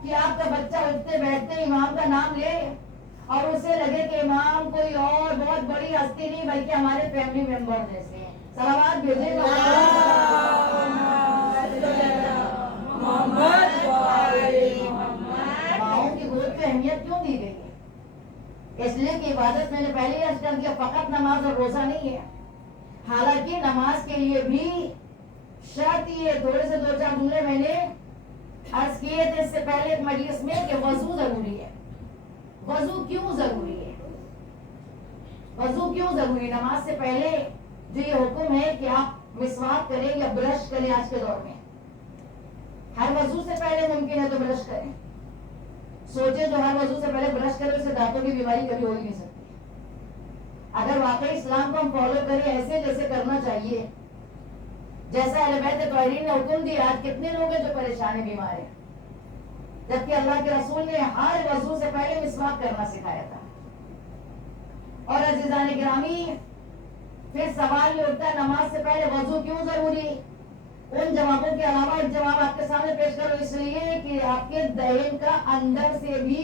کہ آپ کا بچہ اٹھتے بیٹھتے امام کا نام لے اور اسے لگے کہ امام کوئی اور بہت بڑی ہستی نہیں بلکہ ہمارے فیملی ممبر جیسے ہیں. صلوات بھیجے ماؤں کی گود کو اہمیت کیوں دی گئی ہے؟ اس لیے کہ عبادت میں نے پہلے ہی عرض کر دیا فقط نماز اور روزہ نہیں ہے. حالانکہ نماز کے لیے بھی شرط یہ تھوڑے سے 2-4 جملے میں نے عرض کیے تھے اس سے پہلے ایک مجلس میں کہ وضو ضروری ہے. وضو کیوں ضروری ہے؟ وضو کیوں ضروری؟ نماز سے پہلے جو یہ حکم ہے کہ آپ مسواک کریں یا برش کریں. آج کے دور میں ہر وضو سے پہلے ممکن ہے تو برش کریں. سوچے جو ہر وضو سے پہلے برش کرے اسے دانتوں کی بیماری کبھی ہو ہی نہیں سکتی. اگر واقعی اسلام کو ہم فالو کریں ایسے جیسے کرنا چاہیے جیسا اہل بیت طاہرین نے حکم دیا. آج کتنے لوگ ہیں جو پریشان ہیں بیمار ہیں جبکہ اللہ کے رسول نے ہر وضو سے پہلے مسواک کرنا سکھایا تھا. اور عزیزان گرامی پھر سوال یہ اٹھتا ہے نماز سے پہلے وضو کیوں ضروری؟ ان جوابوں کے علاوہ ایک جواب آپ کے سامنے پیش کرو اس لیے کہ آپ کے دہن کا اندر سے بھی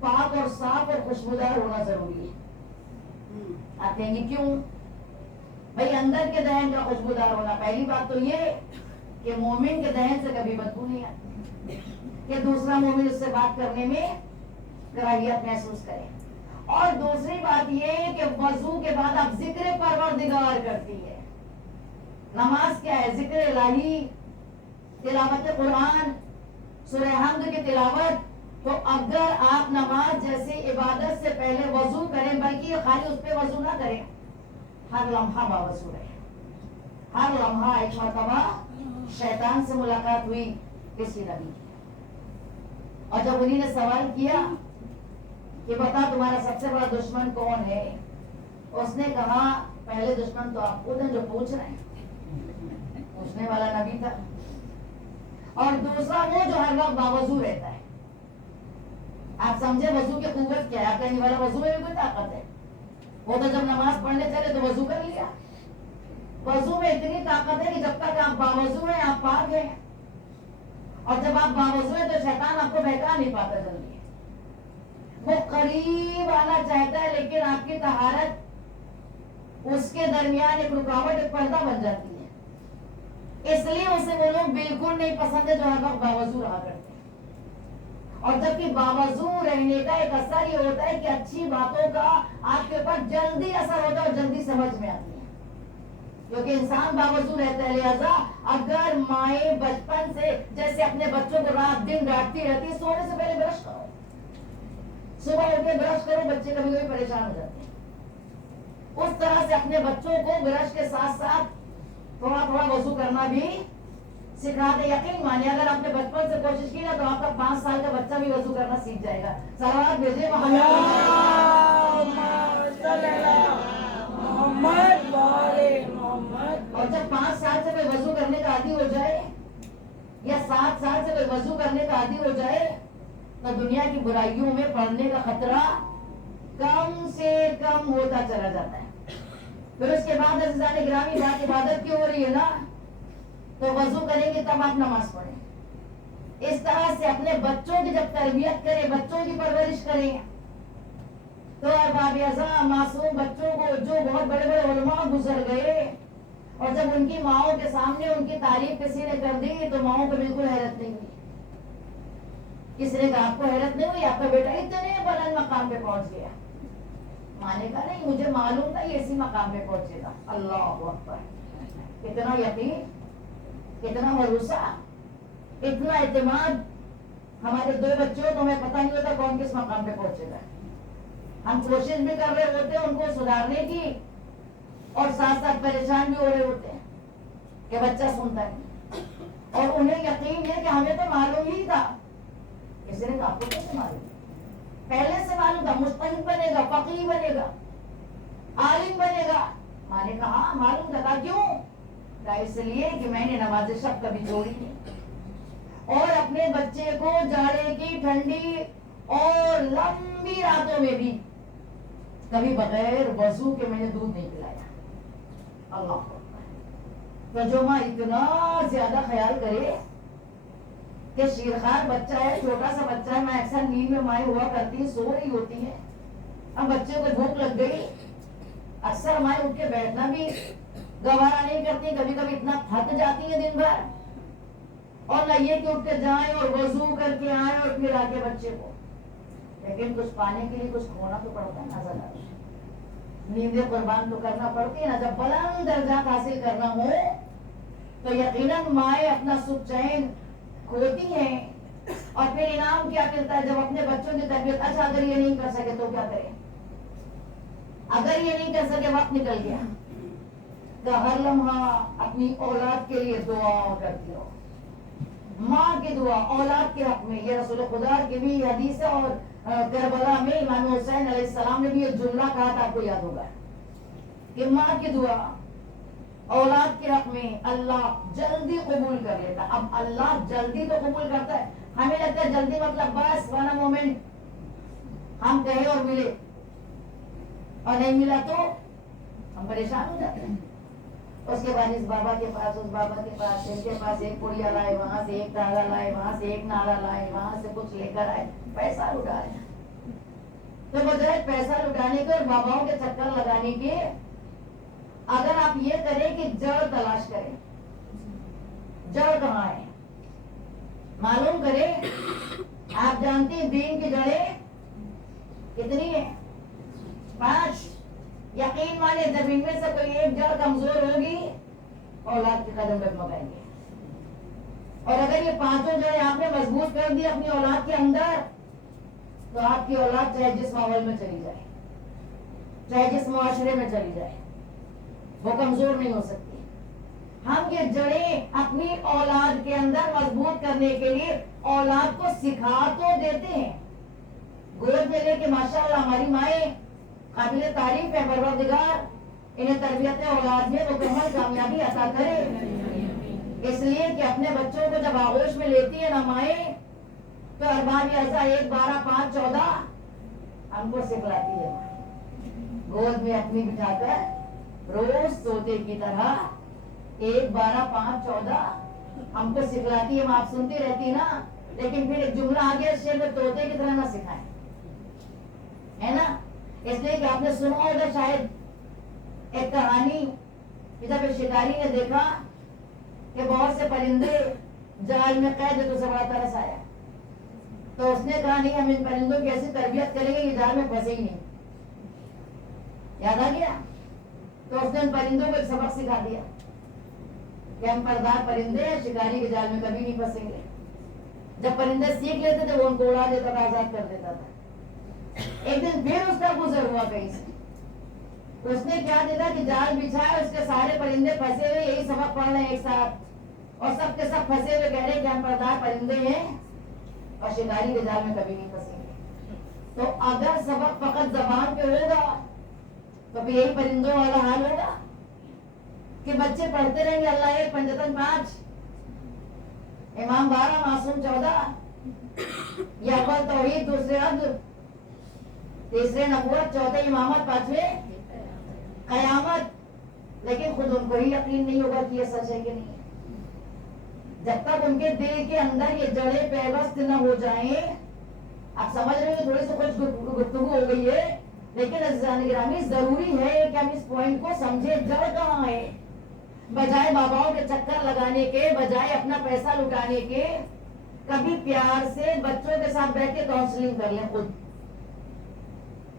پاک اور صاف اور خوشبودار ہونا ضروری ہے. آپ کہیں گے کیوں؟ بھائی اندر کے دہن کا خوشبودار ہونا. پہلی بات تو یہ کہ مومن کے دہن سے کبھی بدبو نہیں آتی کہ دوسرا مومن اس سے بات کرنے میں کراہیت محسوس کرے. اور دوسری بات یہ کہ وضو کے بعد آپ ذکر پروردگار کرتی ہے. نماز کیا ہے؟ ذکر الہی، تلاوت قرآن، سورہ حمد کی تلاوت. تو اگر آپ نماز جیسی عبادت سے پہلے وضو کریں بلکہ خالی اس پہ وضو نہ کریں ہر لمحہ باوضو رہے. ہر لمحہ. ایک مرتبہ شیطان سے ملاقات ہوئی کسی نبی کی اور جب انہیں نے سوال کیا کہ بتا تمہارا سب سے بڑا دشمن کون ہے؟ اس نے کہا پہلے دشمن تو آپ خود ہیں جو پوچھ رہے ہیں. پوچھنے والا نبی تھا. اور دوسرا وہ جو ہر وقت باوضو رہتا ہے. آپ سمجھے وضو کی قوت کیا ہے؟ آپ کہنے والا وضو میں بھی کوئی طاقت ہے؟ وہ تو جب نماز پڑھنے چلے تو وضو کر لیا. وضو میں اتنی طاقت ہے کہ جب تک آپ باوضو ہیں آپ پاک ہیں اور جب آپ باوضو ہیں تو شیطان آپ کو بہکا نہیں پاتا. جلدی وہ قریب آنا چاہتا ہے لیکن آپ کی طہارت اس کے درمیان ایک رکاوٹ، ایک پردہ بن جاتی ہے. اس لیے اسے وہ لوگ بالکل نہیں پسند ہے جو ہر وقت باوضو رہا کرتے ہیں. اور جبکہ باوضو رہنے کا ایک اثر یہ ہوتا ہے کہ اچھی باتوں کا آپ کے اوپر جلدی اثر ہوتا ہے اور جلدی سمجھ میں آتی ہے کیونکہ انسان باوضو رہتا ہے. لہذا اگر مائیں بچپن سے جیسے اپنے بچوں کو رات دن ڈانٹتی رہتی ہے سونے سے پہلے برش کرو، صبح اٹھ کے برش کرو. بچے کبھی کبھی پریشان ہو جاتے ہیں. اس طرح سے اپنے بچوں کو برش کے ساتھ ساتھ تھوڑا تھوڑا وضو کرنا بھی سکھا دے. یقین مانے اگر آپ نے بچپن سے کوشش کی نا تو آپ کا 5 سال کا بچہ بھی وضو کرنا سیکھ جائے گا. صلوات بھیجے اور جب 5 سال سے کوئی وضو کرنے کا عادی ہو جائے یا 7 سال سے کوئی وضو کرنے کا عادی ہو جائے تو دنیا کی برائیوں میں پڑنے کا خطرہ کم سے کم ہوتا چلا جاتا ہے. پھر اس کے بعد عزیزان گرامی بات عبادت کی ہو رہی ہے نا تو وضو کریں گے تب آپ نماز پڑھیں. اس طرح سے اپنے بچوں کی جب تربیت کریں، بچوں کی پرورش کریں تو ارباب ازاں معصوم بچوں کو جو بہت بڑے بڑے علماء گزر گئے اور جب ان کی ماؤں کے سامنے ان کی تعریف کسی نے کر دی تو ماؤں کو بالکل حیرت نہیں ہوئی. کس نے کہا آپ کو حیرت نہیں ہوئی؟ آپ کا بیٹا اتنے بلند مقام پہ پہنچ گیا. ماں نے کہا نہیں مجھے معلوم تھا یہ اسی مقام پہ پہنچے گا. اللہ اکبر! کتنا یقین، کتنا بھروسہ، اتنا اعتماد. ہمارے 2 بچے ہو تو ہمیں پتہ نہیں ہوتا کون کس مقام پہ پہنچے گا. ہم کوشش بھی کر رہے ہوتے ہیں ان کو سدھارنے کی اور ساتھ ساتھ پریشان بھی ہو رہے ہوتے ہیں کہ بچہ سنتا ہے. اور انہیں یقین ہے کہ ہمیں تو معلوم ہی تھا. کسی نے کہا آپ کو کیسے معلوم؟ پہلے سے معلوم تھا. مجتہد بنے گا، فقیہ بنے گا، عالم بنے گا. ماں نے کہا معلوم تھا. کیوں؟ کہا اس لیے کہ میں نے نماز شب کبھی چھوڑی نہیں اور اپنے بچے کو جاڑے کی ٹھنڈی اور لمبی راتوں میں بھی کبھی بغیر وضو کے میں نے دودھ نہیں پلایا. اللہ تو جو ماں اتنا زیادہ خیال کرے کہ شیرخوار بچہ ہے، چھوٹا سا بچہ ہے. میں اکثر نیند میں مائیں ہوا کرتی ہیں، سو رہی ہوتی ہیں اب بچے کو بھوک لگ گئی، اکثر ہمارے اٹھ کے بیٹھنا بھی گوارا نہیں کرتی، کبھی کبھی اتنا تھک جاتی ہے دن بھر، اور نہ یہ کہ اٹھ کے جائیں اور وضو کر کے آئیں اور پھر آ کے بچے کو، لیکن کچھ پانے کے لیے کچھ کھونا تو پڑتا ہے نا، ذرا نیندیں قربان تو کرنا پڑتی ہے نا۔ جب بلند درجات حاصل کرنا ہو تو یقیناً مائیں اپنا سکھ چین کھوتی ہیں، اور پھر انعام کیا ملتا ہے جب اپنے بچوں کی تربیت۔ اچھا اگر یہ نہیں کر سکے تو کیا کریں؟ اگر یہ نہیں کر سکے، وقت نکل گیا، تو ہر لمحہ اپنی اولاد کے لیے دعا کرتی ہو۔ ماں کی دعا اولاد کے حق میں، یہ رسول خدا کی بھی حدیث ہے، اور کربلا میں امام حسین علیہ السلام نے بھی یہ جملہ کہا تھا، آپ کو یاد ہوگا کہ ماں کی دعا اولاد کے حق میں اللہ جلدی قبول کر لیتا۔ اب اللہ جلدی تو قبول کرتا ہے، ہمیں لگتا ہے جلدی مطلب بس ون مومنٹ ہم کہیں اور ملے، اور نہیں ملا تو ہم پریشان ہو جاتے ہیں۔ اس کے بعد اس بابا کے پاس، اس بابا کے پاس، ان کے پاس ایک پڑیا لائے، وہاں سے ایک تالا لائے، وہاں سے ایک نالا لائے، وہاں سے کچھ لے کر آئے، پیسہ لٹائے۔ تو بجائے پیسہ لٹانے کے اور باباؤں کے چکر لگانے کے، اگر آپ یہ کریں کہ جڑ تلاش کریں، جڑ کہاں ہے معلوم کریں۔ آپ جانتے ہیں دین کی جڑیں کتنی ہیں؟ 5۔ یقین مانے جب ان میں سے کوئی ایک جڑ کمزور ہوگی، اولاد کے قدم ڈگمگائیں گے، اور اگر یہ 5 جڑیں آپ نے مضبوط کر دی اپنی اولاد کے اندر، تو آپ کی اولاد چاہے جس ماحول میں چلی جائے، چاہے جس معاشرے میں چلی جائے، وہ کمزور نہیں ہو سکتی۔ ہم یہ جڑیں اپنی اولاد کے اندر مضبوط کرنے کے لیے اولاد کو سکھا تو دیتے ہیں، گود میں لے کے ماشاءاللہ ہماری مائیں قابل تعریف ہے، پروردگار انہیں تربیت اولاد میں مکمل کامیابی عطا کرے۔ اس لیے کہ اپنے بچوں کو جب آغوش میں لیتی ہے نا مائیں، تو ارباب اعضاء 1 12 5 14 ہم کو سکھلاتی ہے، گود میں اپنی بٹھا کر روز طوطے کی طرح 1 12 5 14 ہم کو سکھلاتی ہے۔ آپ سنتی رہتی نا، لیکن پھر ایک جملہ آگے شعر میں طوطے کی طرح نہ سکھائیں، ہے نا؟ اس لیے کہ آپ نے سنا ہوگا شاید ایک کہانی کہ جب ایک شکاری نے دیکھا کہ بہت سے پرندے جال میں قید ہے تو اسے بڑا ترس آیا، تو اس نے کہا نہیں، ہم ان پرندوں کی ایسی تربیت کریں گے کہ جال میں پھنسے ہی نہیں۔ یاد آ گیا؟ تو اس نے ان پرندوں کو ایک سبق سکھا دیا کہ ہم پردار پرندے ہیں، شکاری کے جال میں کبھی نہیں پھنسیں گے۔ جب پرندے سیکھ لیتے تھے وہ ان کو اڑا دیتا تھا، آزاد کر دیتا تھا۔ ایک دن پھر اس کا گزر ہوا کہیں سے، اس نے کیا دیکھا کہ جال بچھایا، اس کے سارے پرندے پھنسے ہوئے یہی سبق پڑھ رہے ہیں ایک ساتھ، اور سب کے سب پھنسے ہوئے کہہ رہے کہ ہم پردار پرندے ہیں اور شکاری کے جال میں کبھی نہیں پھنسیں گے۔ تو اگر سبق فقط زبان پہ ہوگا تو پھر یہی پرندوں والا حال ہوگا کہ بچے پڑھتے رہیں گے اللہ 1 پنجتن 5، امام 12 معصوم 14، یا اول توحید، دوسرے عدل، تیسرے نبوت، چوتھے امامت، 5ویں قیامت، لیکن خود ان کو ہی یقین نہیں ہوگا کہ یہ سچ ہے کہ نہیں ہے۔ جب تک ان کے دل کے اندر یہ جڑیں پیوست نہ ہو جائیں، آپ سمجھ رہے ہیں تھوڑی سی کچھ گفتگو ہو گئی ہے، لیکن عزیزان گرامی ضروری ہے کہ ہم اس پوائنٹ کو سمجھے، جڑ کہاں ہے۔ بجائے باباؤں کے چکر لگانے کے، بجائے اپنا پیسہ لٹانے کے، کبھی پیار سے بچوں کے ساتھ بیٹھ کے کاؤنسلنگ کر لیں خود،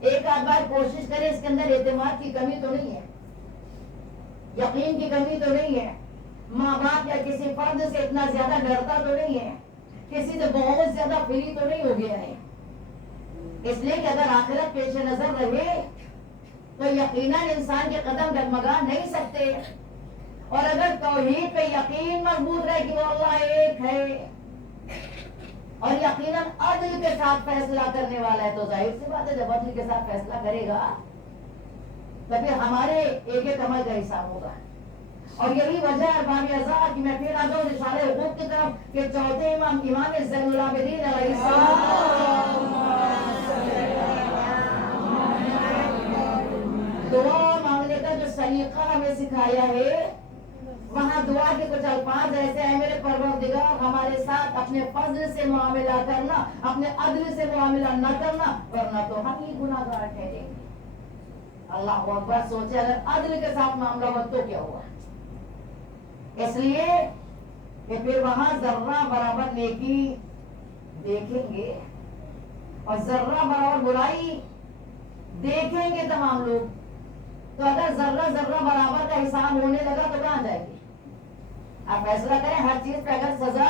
ایک آدھ بار کوشش کریں، اس کے اندر اعتماد کی کمی تو نہیں ہے، یقین کی کمی تو نہیں ہے، ماں باپ یا کسی فرد سے اتنا زیادہ ڈرتا تو نہیں ہے، کسی سے بہت زیادہ فری تو نہیں ہو گیا ہے۔ اس لیے کہ اگر آخرت پیش نظر رہے تو یقیناً انسان کے قدم ڈگمگا نہیں سکتے، اور اگر توحید پہ یقین مضبوط رہے کہ وہ اللہ ایک ہے اور یقیناً عدل کے ساتھ فیصلہ کرنے والا ہے، تو ظاہر سی بات ہے جب عدل کے ساتھ فیصلہ کرے گا تو پھر ہمارے ایک ایک عمل کا حساب ہوگا۔ اور یہی وجہ ہے ارباب اعضاء کہ میں پھر آ جاؤں رسالہ حقوق کی طرف کہ چوتھے امام زین العابدین علیہ السلام دعا مانگنے کا جو سلیقہ ہمیں سکھایا ہے، وہاں دعا کے کچھ الفاظ ایسے ہیں، میرے پروردگار ہمارے ساتھ اپنے فضل سے معاملہ کرنا، اپنے عدل سے معاملہ نہ کرنا، ورنہ تو ہم ہی گناہ گار ٹھہریں گے۔ اللہ اکبر، سوچے اگر عدل کے ساتھ معاملہ ہوا تو کیا ہوا۔ اس لیے کہ پھر وہاں ذرہ برابر نیکی دیکھیں گے اور ذرہ برابر برائی دیکھیں گے تمام لوگ، تو اگر ذرہ ذرہ برابر کا حساب ہونے لگا تو کہاں جائے گی؟ آپ فیصلہ کریں، ہر چیز پہ اگر سزا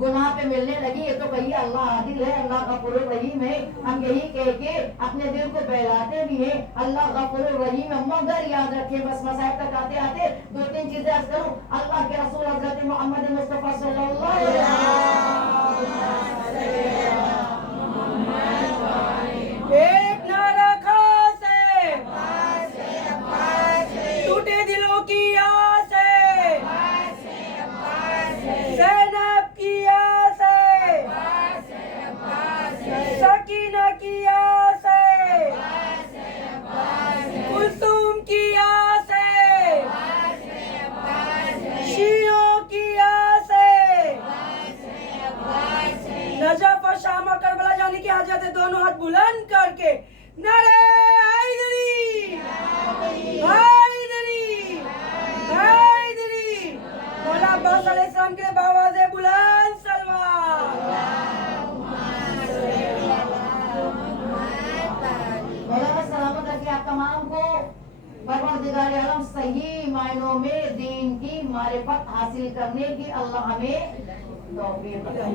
گناہ پہ ملنے لگی ہے تو کہیے اللہ عادل ہے، اللہ غفور الرحیم ہے، ہم یہی کہہ کے اپنے دل کو بہلاتے بھی ہیں اللہ غفور الرحیم ہے، مگر یاد رکھیں بس مسائل تک آتے آتے دو تین چیزیں عرض کروں۔ اللہ کے رسول حضرت محمد مصطفیٰ صلی اللہ علیہ وسلم ایک نعرہ خاص ہے، ٹوٹے دلوں کی آس ہے، زینب کی آس ہے، سکینہ کی آس ہے، کلثوم کی آس ہے، شیعوں کی آس ہے، نجف اور شام اور کربلا جانے کی حاجت ہے، دونوں ہاتھ بلند کر کے نعرہ حیدری حیدری حیدری، مولا عباس علیہ السلام کے باواز بلند سلوات۔ مولانا سلامت رکھے آپ تمام کو پروردگار عالم صحیح معنوں میں دین کی معرفت حاصل کرنے کی اللہ ہمیں توفیق عطا۔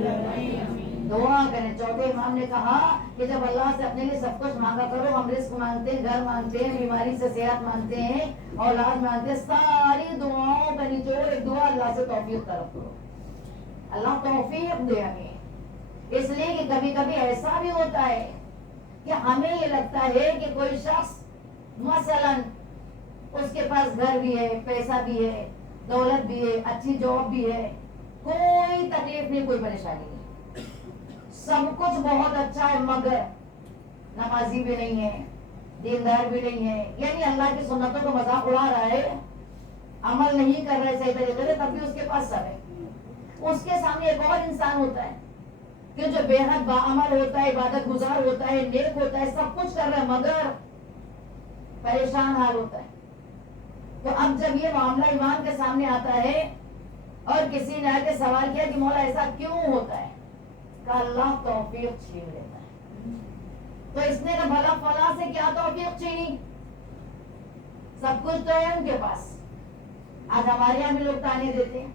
دعا کریں۔ چوتھے امام نے کہا کہ جب اللہ سے اپنے لیے سب کچھ مانگا کرو، ہم رزق مانگتے ہیں، گھر مانگتے ہیں، بیماری سے صحت مانگتے ہیں، اولاد مانگتے ہیں، ساری دعاؤں کا نچوڑ ایک دعا اللہ سے توفیق طلب کرو، اللہ توفیق دے ہمیں۔ اس لیے کہ کبھی کبھی ایسا بھی ہوتا ہے کہ ہمیں یہ لگتا ہے کہ کوئی شخص مثلاً اس کے پاس گھر بھی ہے، پیسہ بھی ہے، دولت بھی ہے، اچھی جاب بھی ہے، کوئی تکلیف نہیں، کوئی پریشانی نہیں، سب کچھ بہت اچھا ہے، مگر نمازی بھی نہیں ہے، دیندار بھی نہیں ہے، یعنی اللہ کی سنتوں کو مذاق اڑا رہا ہے، عمل نہیں کر رہے صحیح طریقے سے، تب بھی اس کے پاس سب ہے۔ اس کے سامنے ایک اور انسان ہوتا ہے کہ جو بے حد باعمل ہوتا ہے، عبادت گزار ہوتا ہے، نیک ہوتا ہے، سب کچھ کر رہا ہے، مگر پریشان حال ہوتا ہے۔ تو اب جب یہ معاملہ امام کے سامنے آتا ہے اور کسی نے آ کے سوال کیا کہ مولا ایسا کیوں ہوتا ہے، کہ اللہ توفیق چھین لیتا ہے۔ تو اس نے کہا بھلا فلاں سے کیا توفیق چھینی، سب کچھ تو ہے ان کے پاس۔ آج ہمارے یہاں بھی لوگ تانے دیتے ہیں،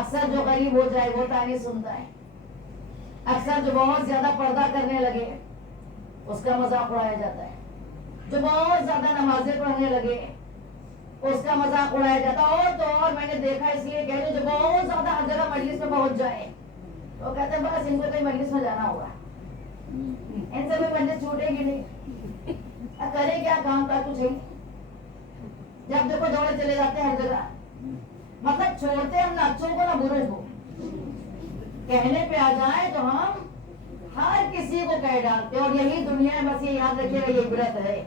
اکثر جو غریب ہو جائے وہ تانے سنتا ہے، اکثر جو بہت زیادہ پردہ کرنے لگے اس کا مذاق اڑایا جاتا ہے، جو بہت زیادہ نمازیں پڑھنے لگے اس کا مذاق اڑایا جاتا ہے، اور تو اور میں نے دیکھا اس لیے کہہ رہی ہوں، جو بہت زیادہ ہر جگہ مجلس میں پہنچ جائے وہ کہتے ہیں بس ان کو کہیں مجلس میں جانا ہوگا، ان سے کوئی مجلس چھوٹے گی نہیں، کرے کیا کام کا کچھ نہیں، جب دیکھو دوڑے چلے جاتے ہیں ہر جگہ، مطلب چھوڑتے ہم نہ اچھوں کو نہ بروں کو، کہنے پہ آ جائیں تو ہم ہر کسی کو کہہ ڈالتے ہیں، اور یہی دنیا ہے، بس یہ یاد رکھیے گا، یہ عبرت ہے،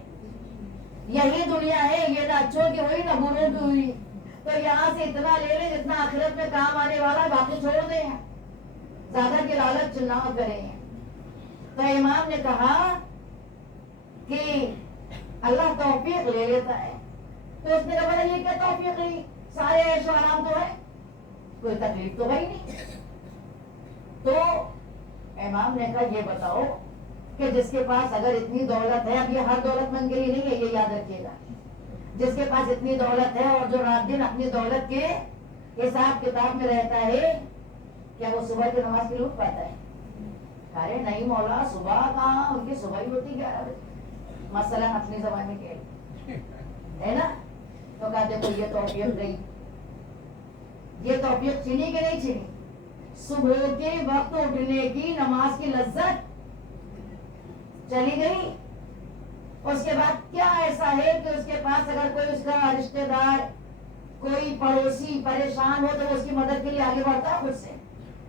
یہی دنیا ہے، یہ نہ اچھوں کی ہوئی نہ بروں کی ہوئی، تو یہاں سے اتنا لے لیں جتنا آخرت میں کام آنے والا ہے، باقی چھوڑ دیں، زیادہ کی لالچ نہ کریں۔ تو امام نے کہا کہ اللہ توفیق لے لیتا ہے، تو اس نے کہا یہ کیا توفیق لی، سارے عیش و آرام تو ہے، کوئی تکلیف تو ہے ہی نہیں۔ تو امام نے کہا یہ بتاؤ کہ جس کے پاس اگر اتنی دولت ہے، اب یہ ہر دولت مند کے لیے نہیں ہے، یہ یاد رکھیے گا، جس کے پاس اتنی دولت ہے اور جو رات دن اپنی دولت کے حساب کتاب میں رہتا ہے، کیا وہ صبح کی نماز کی لوٹ پاتا ہے؟ ارے نہیں مولا، صبح کہاں، ان کی صبح ہی ہوتی 11 بجے، مثلاً اپنی زبان میں کہہ ہے نا، تو کہتے کو یہ توفیق گئی، یہ توفیق چھینی کہ نہیں چھینی؟ صبح کے وقت اٹھنے کی، نماز کی لذت چلی گئی۔ اس کے بعد کیا ایسا ہے کہ اس کے پاس اگر کوئی اس کا رشتہ دار، کوئی پڑوسی پریشان ہو تو وہ اس کی مدد کے لیے آگے بڑھتا ہے خود سے،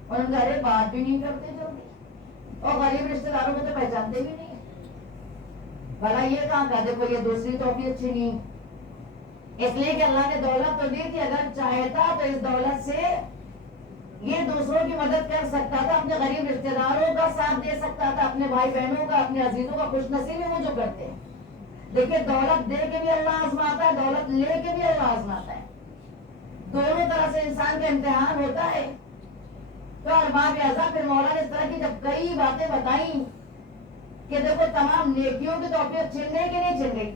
اور ان کا ارے بات بھی نہیں کرتے جلدی، اور غریب رشتہ داروں کو تو پہچانتے بھی نہیں، بھلا یہ کہاں کا، دیکھو یہ دوسری توفیق چھینی۔ اس لیے کہ اللہ نے دولت تو دی تھی، اگر چاہتا تو اس دولت سے یہ دوسروں کی مدد کر سکتا تھا، اپنے غریب رشتہ داروں کا ساتھ دے سکتا تھا، اپنے بھائی بہنوں کا، اپنے عزیزوں کا خوش نصیبی وہ جو کرتے ہیں. دیکھیے دولت دے کے بھی اللہ آزماتا ہے، دولت لے کے بھی اللہ آزماتا ہے. دونوں طرح سے انسان کا امتحان ہوتا ہے. تو ارباب اعضاء پھر مولا نے اس طرح کی جب کئی باتیں بتائیں کہ دیکھو تمام نیکیوں کی توفیق چھن گئی کہ نہیں چھن گئی.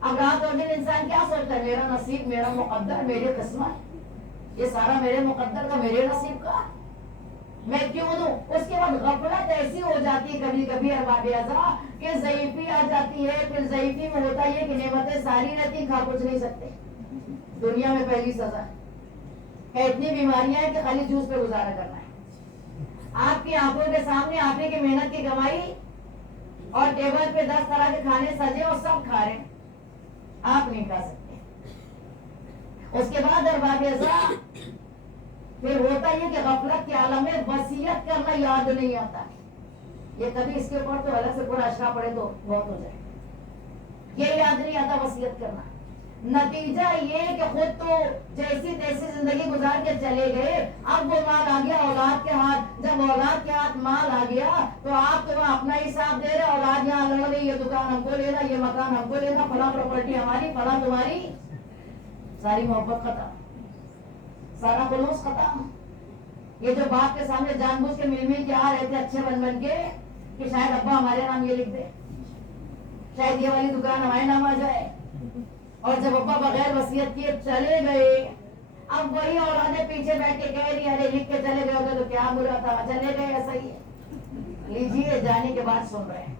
اب رات اور دن انسان کیا سوچتا ہے؟ میرا نصیب، میرا مقدر، میری قسمت، یہ سارا میرے مقدر کا، میرے نصیب کا، میں کیوں دوں؟ اس کے بعد غفلت ایسی ہو جاتی ہے کبھی کبھی ارباب اعضاء کہ ضعیفی آ جاتی ہے. پھر ضعیفی میں ہوتا یہ کہ نعمتیں ساری رہتی، کھا کچھ نہیں سکتے. دنیا میں پہلی سزا ہے، اتنی بیماریاں ہیں کہ خالی جوس پہ گزارا کرنا ہے. آپ کی آنکھوں کے سامنے آپ کی محنت کی کمائی اور ٹیبل پہ 10 طرح کے کھانے سجے اور سب کھا رہے ہیں، آپ نہیں کھا سکتے. اس کے بعد ارباب اعضاء پھر ہوتا یہ کہ غفلت کے عالم میں وصیت کرنا یاد نہیں آتا. یہ کبھی اس کے اوپر تو الگ سے پورا اشرا پڑے تو بہت ہو جائے. یہ یاد نہیں آتا وصیت کرنا. نتیجہ یہ کہ خود تو جیسی تیسی زندگی گزار کے چلے گئے، اب وہ مال آ گیا اولاد کے ہاتھ. جب اولاد کے ہاتھ مال آ گیا تو آپ تو وہاں اپنا حساب دے رہے، اولاد یہاں لڑ گئی، یہ دکان ہم کو لینا، یہ مکان ہم کو لینا، فلاں پراپرٹی ہماری، فلاں تمہاری. ساری محبت ختم، سارا خلوص ختم. یہ جو باپ کے سامنے جان بوجھ کے مل کے آ رہے تھے اچھے بن بن کے کہ شاید ابا ہمارے نام یہ لکھ دے، شاید یہ والی دکان ہمارے نام آ جائے، اور جب ابا بغیر وصیت کیے چلے گئے، اب وہی اولادیں پیچھے بیٹھ کے کہہ رہی ارے لکھ کے چلے گئے ہوتے تو کیا برا تھا، چلے گئے ایسا ہی ہے. لیجیے جانے کے بعد سن رہے ہیں،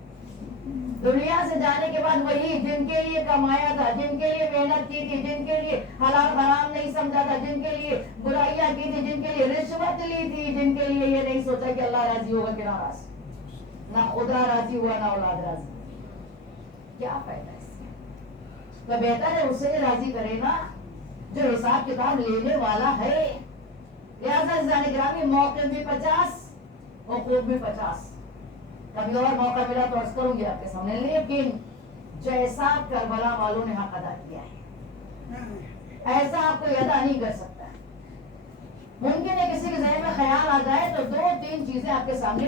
دنیا سے جانے کے بعد وہی جن کے لیے کمایا تھا، جن کے لیے محنت کی تھی، جن کے لیے حلال حرام نہیں سمجھا تھا، جن کے لیے برائیاں کی تھی، جن کے لیے رشوت لی تھی، جن کے لیے یہ نہیں سوچا کہ اللہ راضی ہوگا کہ ناراض، نہ خدا راضی ہوا نہ اولاد راضی، کیا فائدہ اس سے؟ تو بہتر ہے اسے راضی کرے نا جو حساب کتاب لینے والا ہے. لہٰذا عزیزان گرامی موقع بھی 50 حقوق بھی 50. کبھی اور موقع ملا تو عرض کروں گی آپ کے سامنے. لیکن جیسا کربلا والوں نے حق ادا کیا ہے ایسا آپ کو ادا نہیں کر سکتا. ممکن ہے کسی کے ذہن میں خیال آ جائے تو 2-3 چیزیں آپ کے سامنے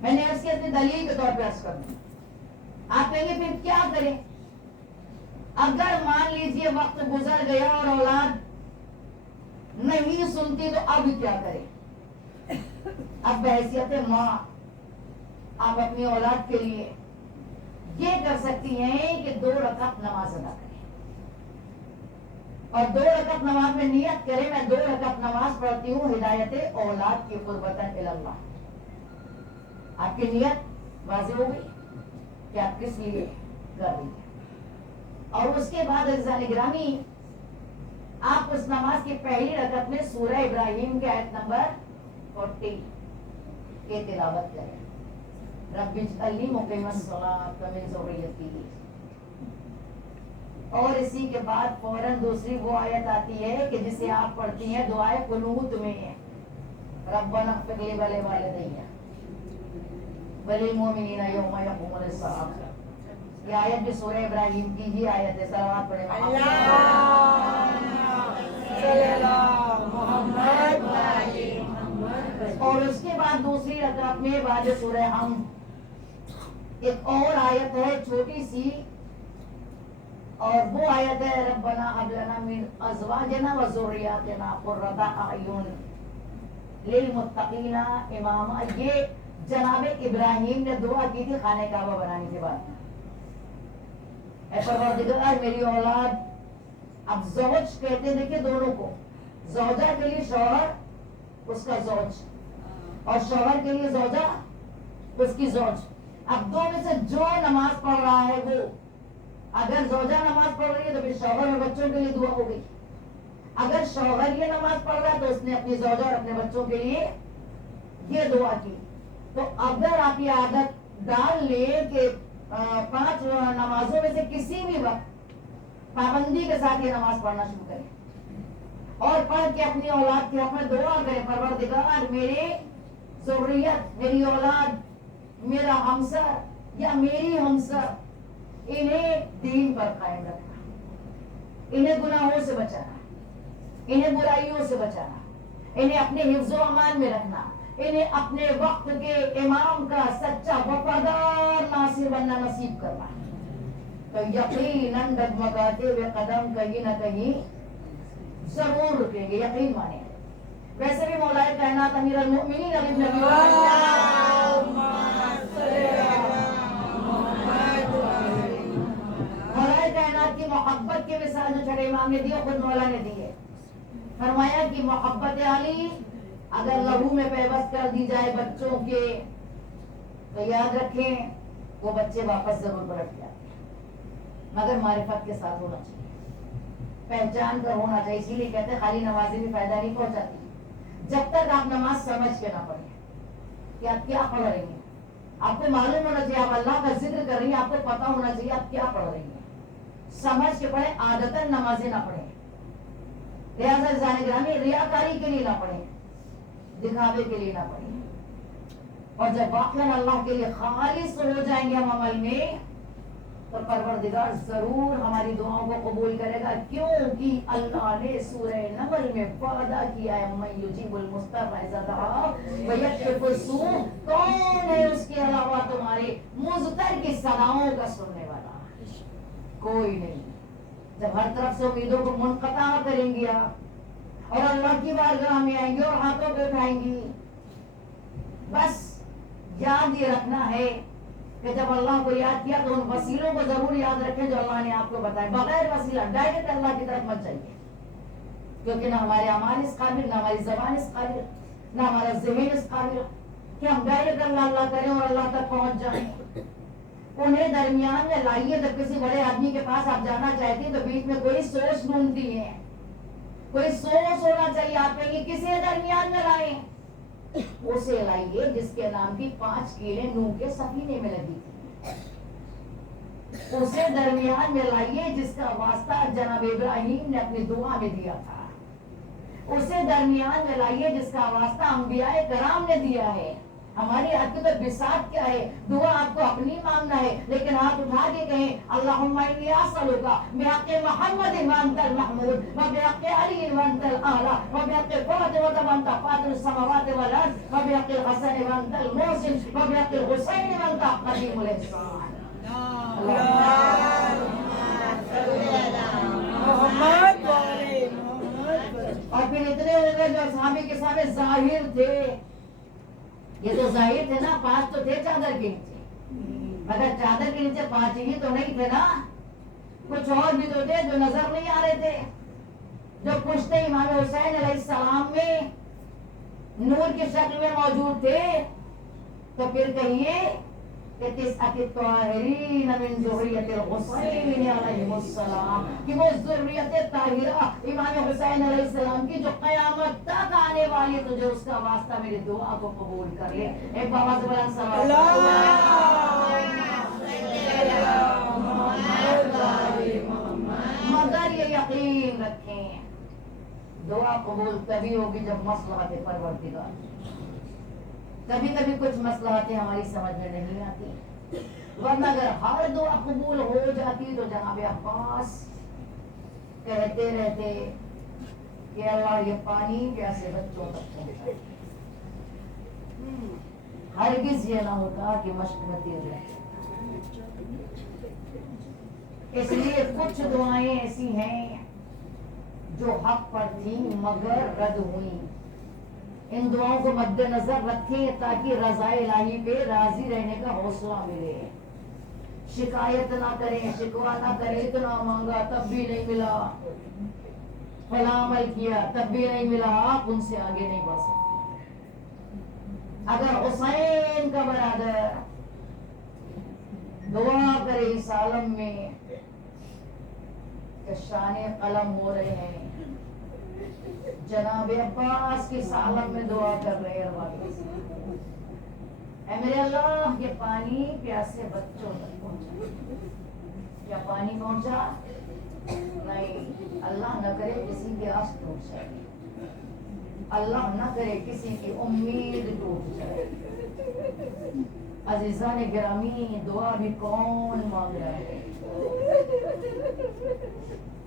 میں نے عرض کی اپنی دلیل کے طور پہ عرض کر دوں. آپ کہیں گے پھر کیا کریں؟ اگر مان لیجئے وقت گزر گیا اور اولاد نہیں سنتی تو اب کیا کریں؟ اب بحیثیت ماں آپ اپنی اولاد کے لیے یہ کر سکتی ہیں کہ 2 رکعت نماز ادا کریں، اور 2 رکعت نماز میں نیت کریں میں 2 رکعت نماز پڑھتی ہوں ہدایت اولاد کی قربتاً اللہ. آپ کی نیت واضح ہو گئی کہ آپ کس لیے کر رہی ہیں. اور اس کے بعد عزیزان گرامی آپ اس نماز کی پہلی رکعت میں سورہ ابراہیم کی آیت نمبر 40 کی تلاوت کریں. رب اجعلنی مقیم الصلاۃ ومن ذریتی. اور اسی کے بعد فوراً دوسری وہ آیت آتی ہے کہ جسے آپ پڑھتی ہیں دعائے قنوت میں، ربنا اغفر لی ولوالدی وللمؤمنین یوم یقوم الحساب. یہ آیت بھی سورہ ابراہیم کی ہی آیت ہے. صلوات پڑھیں اور اس کے بعد دوسری رکعت میں بعد سورہ حمد ایک اور آیت ہے چھوٹی سی، اور وہ آیت ہے ربنا هب لنا من ازواجنا وذرياتنا قرۃ اعین للمتقین اماما. یہ جناب ابراہیم نے دعا کی تھی خانہ کعبہ بنانے کے بعد. اے پروردگار میری اولاد، اب زوج کہتے دیکھیں دونوں کو، زوجہ کے لیے شوہر اس کا زوج اور شوہر کے لیے زوجہ اس کی زوج. اب دو میں سے جو نماز پڑھ رہا ہے وہ، اگر زوجہ نماز پڑھ رہی ہے تو پھر شوہر اور بچوں کے لیے دعا ہو گئی. اگر شوہر یہ نماز پڑھ رہا ہے تو اس نے اپنی زوجہ اور اپنے بچوں کے لیے یہ دعا کی. تو اگر آپ یہ عادت ڈال لیں کہ 5 نمازوں میں سے کسی بھی وقت پابندی کے ساتھ یہ نماز پڑھنا شروع کریں اور پڑھ کے اپنی اولاد کے حق میں دعا کریں پروردگار میری ذریت، میری اولاد، میرا ہمسر یا میری ہمسر، انہیں دین پر قائم رکھنا. انہیں گناہوں سے بچانا, انہیں برائیوں سے بچانا, انہیں اپنے حفظ و امان میں رکھنا, انہیں اپنے وقت کے امام کا سچا وفادار ناصر بننا نصیب کرنا. تو یقیناً ڈگمگاتے ہوئے قدم کہیں نہ کہیں ضرور رکیں گے, یقین مانیں. ویسے بھی مولا کائنات امیر المؤمنین علی بن ابی طالب, مولا کائنات کی محبت کے مثال جو چھٹے امام نے دی خود مولا نے دی ہے. فرمایا کہ محبت علی اگر لہو میں پیوست کر دی جائے بچوں کے تو یاد رکھیں وہ بچے واپس ضرور پلٹ جاتے ہیں, مگر معرفت کے ساتھ ہونا چاہیے, پہچان کر ہونا چاہیے. اسی لیے کہتے ہیں خالی نمازی بھی فائدہ نہیں پہنچاتی جب تک آپ نماز سمجھ کے نہ پڑھیں کہ آپ کیا پڑھ رہی ہیں. آپ کو معلوم ہونا چاہیے آپ اللہ کا ذکر کر رہی ہیں, آپ کو پتا ہونا چاہیے آپ کیا پڑھ رہی ہیں. سمجھ کے پڑھیں, عادتاً نمازیں نہ پڑھیں. لہٰذا جانے گرامی ریاکاری کے لیے نہ پڑھیں, دکھاوے کے لیے نہ پڑھیں. اور جب واقعاً اللہ کے لیے خالص ہو جائیں گے ہم عمل میں تو پروردگار ضرور ہماری دعاؤں کو قبول کرے گا, کیونکہ اللہ نے سورہ نمل میں وعدہ کیا ہے من یجیب المضطر اذا دعاہ ویکشف السوء, کون ہے اس کے علاوہ تمہارے مضطر کی صداؤں کا سننے والا؟ کوئی نہیں. جب ہر طرف سے امیدوں کو منقطع کریں گی آپ اور اللہ کی بارگاہ میں آئیں گے اور ہاتھوں کو اٹھائیں گی, بس یاد یہ رکھنا ہے کہ جب اللہ کو یاد کیا تو ان وسیلوں کو ضرور یاد رکھیں جو اللہ نے آپ کو بتایا. بغیر وسیلہ ڈائریکٹ اللہ کی طرف مت جائیے, کیونکہ نہ ہمارے اعمال اس قابل, نہ ہماری زبان اس قابل, نہ ہمارا ذہن اس قابل کہ ہم ڈائریکٹ اللہ کریں اور اللہ تک پہنچ جائیں. انہیں درمیان میں لائیے. جب کسی بڑے آدمی کے پاس آپ جانا چاہتی ہیں تو بیچ میں کوئی سوچ ڈھونڈتی ہیں, کوئی سوچ ہونا چاہیے آپ کے لیے, کسی درمیان میں لائیں. اسے لائیے جس کے نام کی 5 کیلیں نوح کے سفینے میں لگی تھی. اسے درمیان میں لائیے جس کا واسطہ جناب ابراہیم نے اپنی دعا میں دیا تھا. اسے درمیان میں لائیے جس کا واسطہ انبیاء کرام نے دیا ہے. ہماری آپ کی تو بساط کیا ہے, دعا آپ کو اپنی مانگنا ہے, لیکن ہاتھ اٹھا کے کہیں اللہم انی اسألک بحق محمد وانت المحمود وبحق علی وانت الاعلی وبحق فاطمہ وانت فاطر السماوات والارض وبحق الحسن وانت المحسن وبحق الحسین وانت قدیم الاحسان. اور پھر اتنے ہو گئے جو اصحاب کے سامنے ظاہر تھے. یہ تو ظاہر تھے نا, 5 تو تھے چادر کے نیچے, مگر چادر کے نیچے 5 ہی تو نہیں تھے نا, کچھ اور بھی تو تھے جو نظر نہیں آ رہے تھے, جو پشتے امام حسین علیہ السلام میں نور کی شکل میں موجود تھے. تو پھر کہیے کہ تسعۃ الطاہرین من ذریۃ الحسین علیہ السلام, کہ وہ ذریت طاہرہ امام حسین علیہ السلام کی جو قیامت تک آنے والی, تو جو اس کا واسطہ میری دعا کو قبول کر لے. ایک بابا سے بلند مگر یہ یقین رکھیں دعا قبول تبھی ہوگی جب مصلحت پروردگار. کبھی کبھی کچھ مصلحتیں ہماری سمجھ میں نہیں آتی, ورنہ اگر ہر دعا قبول ہو جاتی تو جناب عباس کہتے رہتے کہ اللہ یہ پانی پیاسے بچوں تک پہنچائے. ہرگز یہ نہ ہوتا کہ مشق میں تیر رہتے. اس لیے کچھ دعائیں ایسی ہیں جو حق پر تھیں مگر رد ہوئیں. ان دعاؤں کو مد نظر رکھیں تاکہ رضا الہی پہ راضی رہنے کا حوصلہ ملے. شکایت نہ کریں, شکوہ نہ کریں, اتنا مانگا تب بھی نہیں ملا, فلاں عمل کیا تب بھی نہیں ملا, آپ ان سے آگے نہیں بڑھ سکتے. اگر حسین کا برادر دعا کرے اس عالم میں کہ شان قلم ہو رہے ہیں, جناب عباس کی سالم میں دعا کر رہے ہیں, اے میرے اللہ یہ پانی پیاسے بچوں تک پہنچا. کیا پانی پہنچا؟ نہیں. اللہ نہ کرے کسی کی آس ٹوٹ جائے, اللہ نہ کرے کسی کی امید ٹوٹ جائے. عزیزان گرامی دعا بھی کون مانگ رہا ہے؟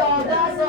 1400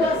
10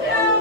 6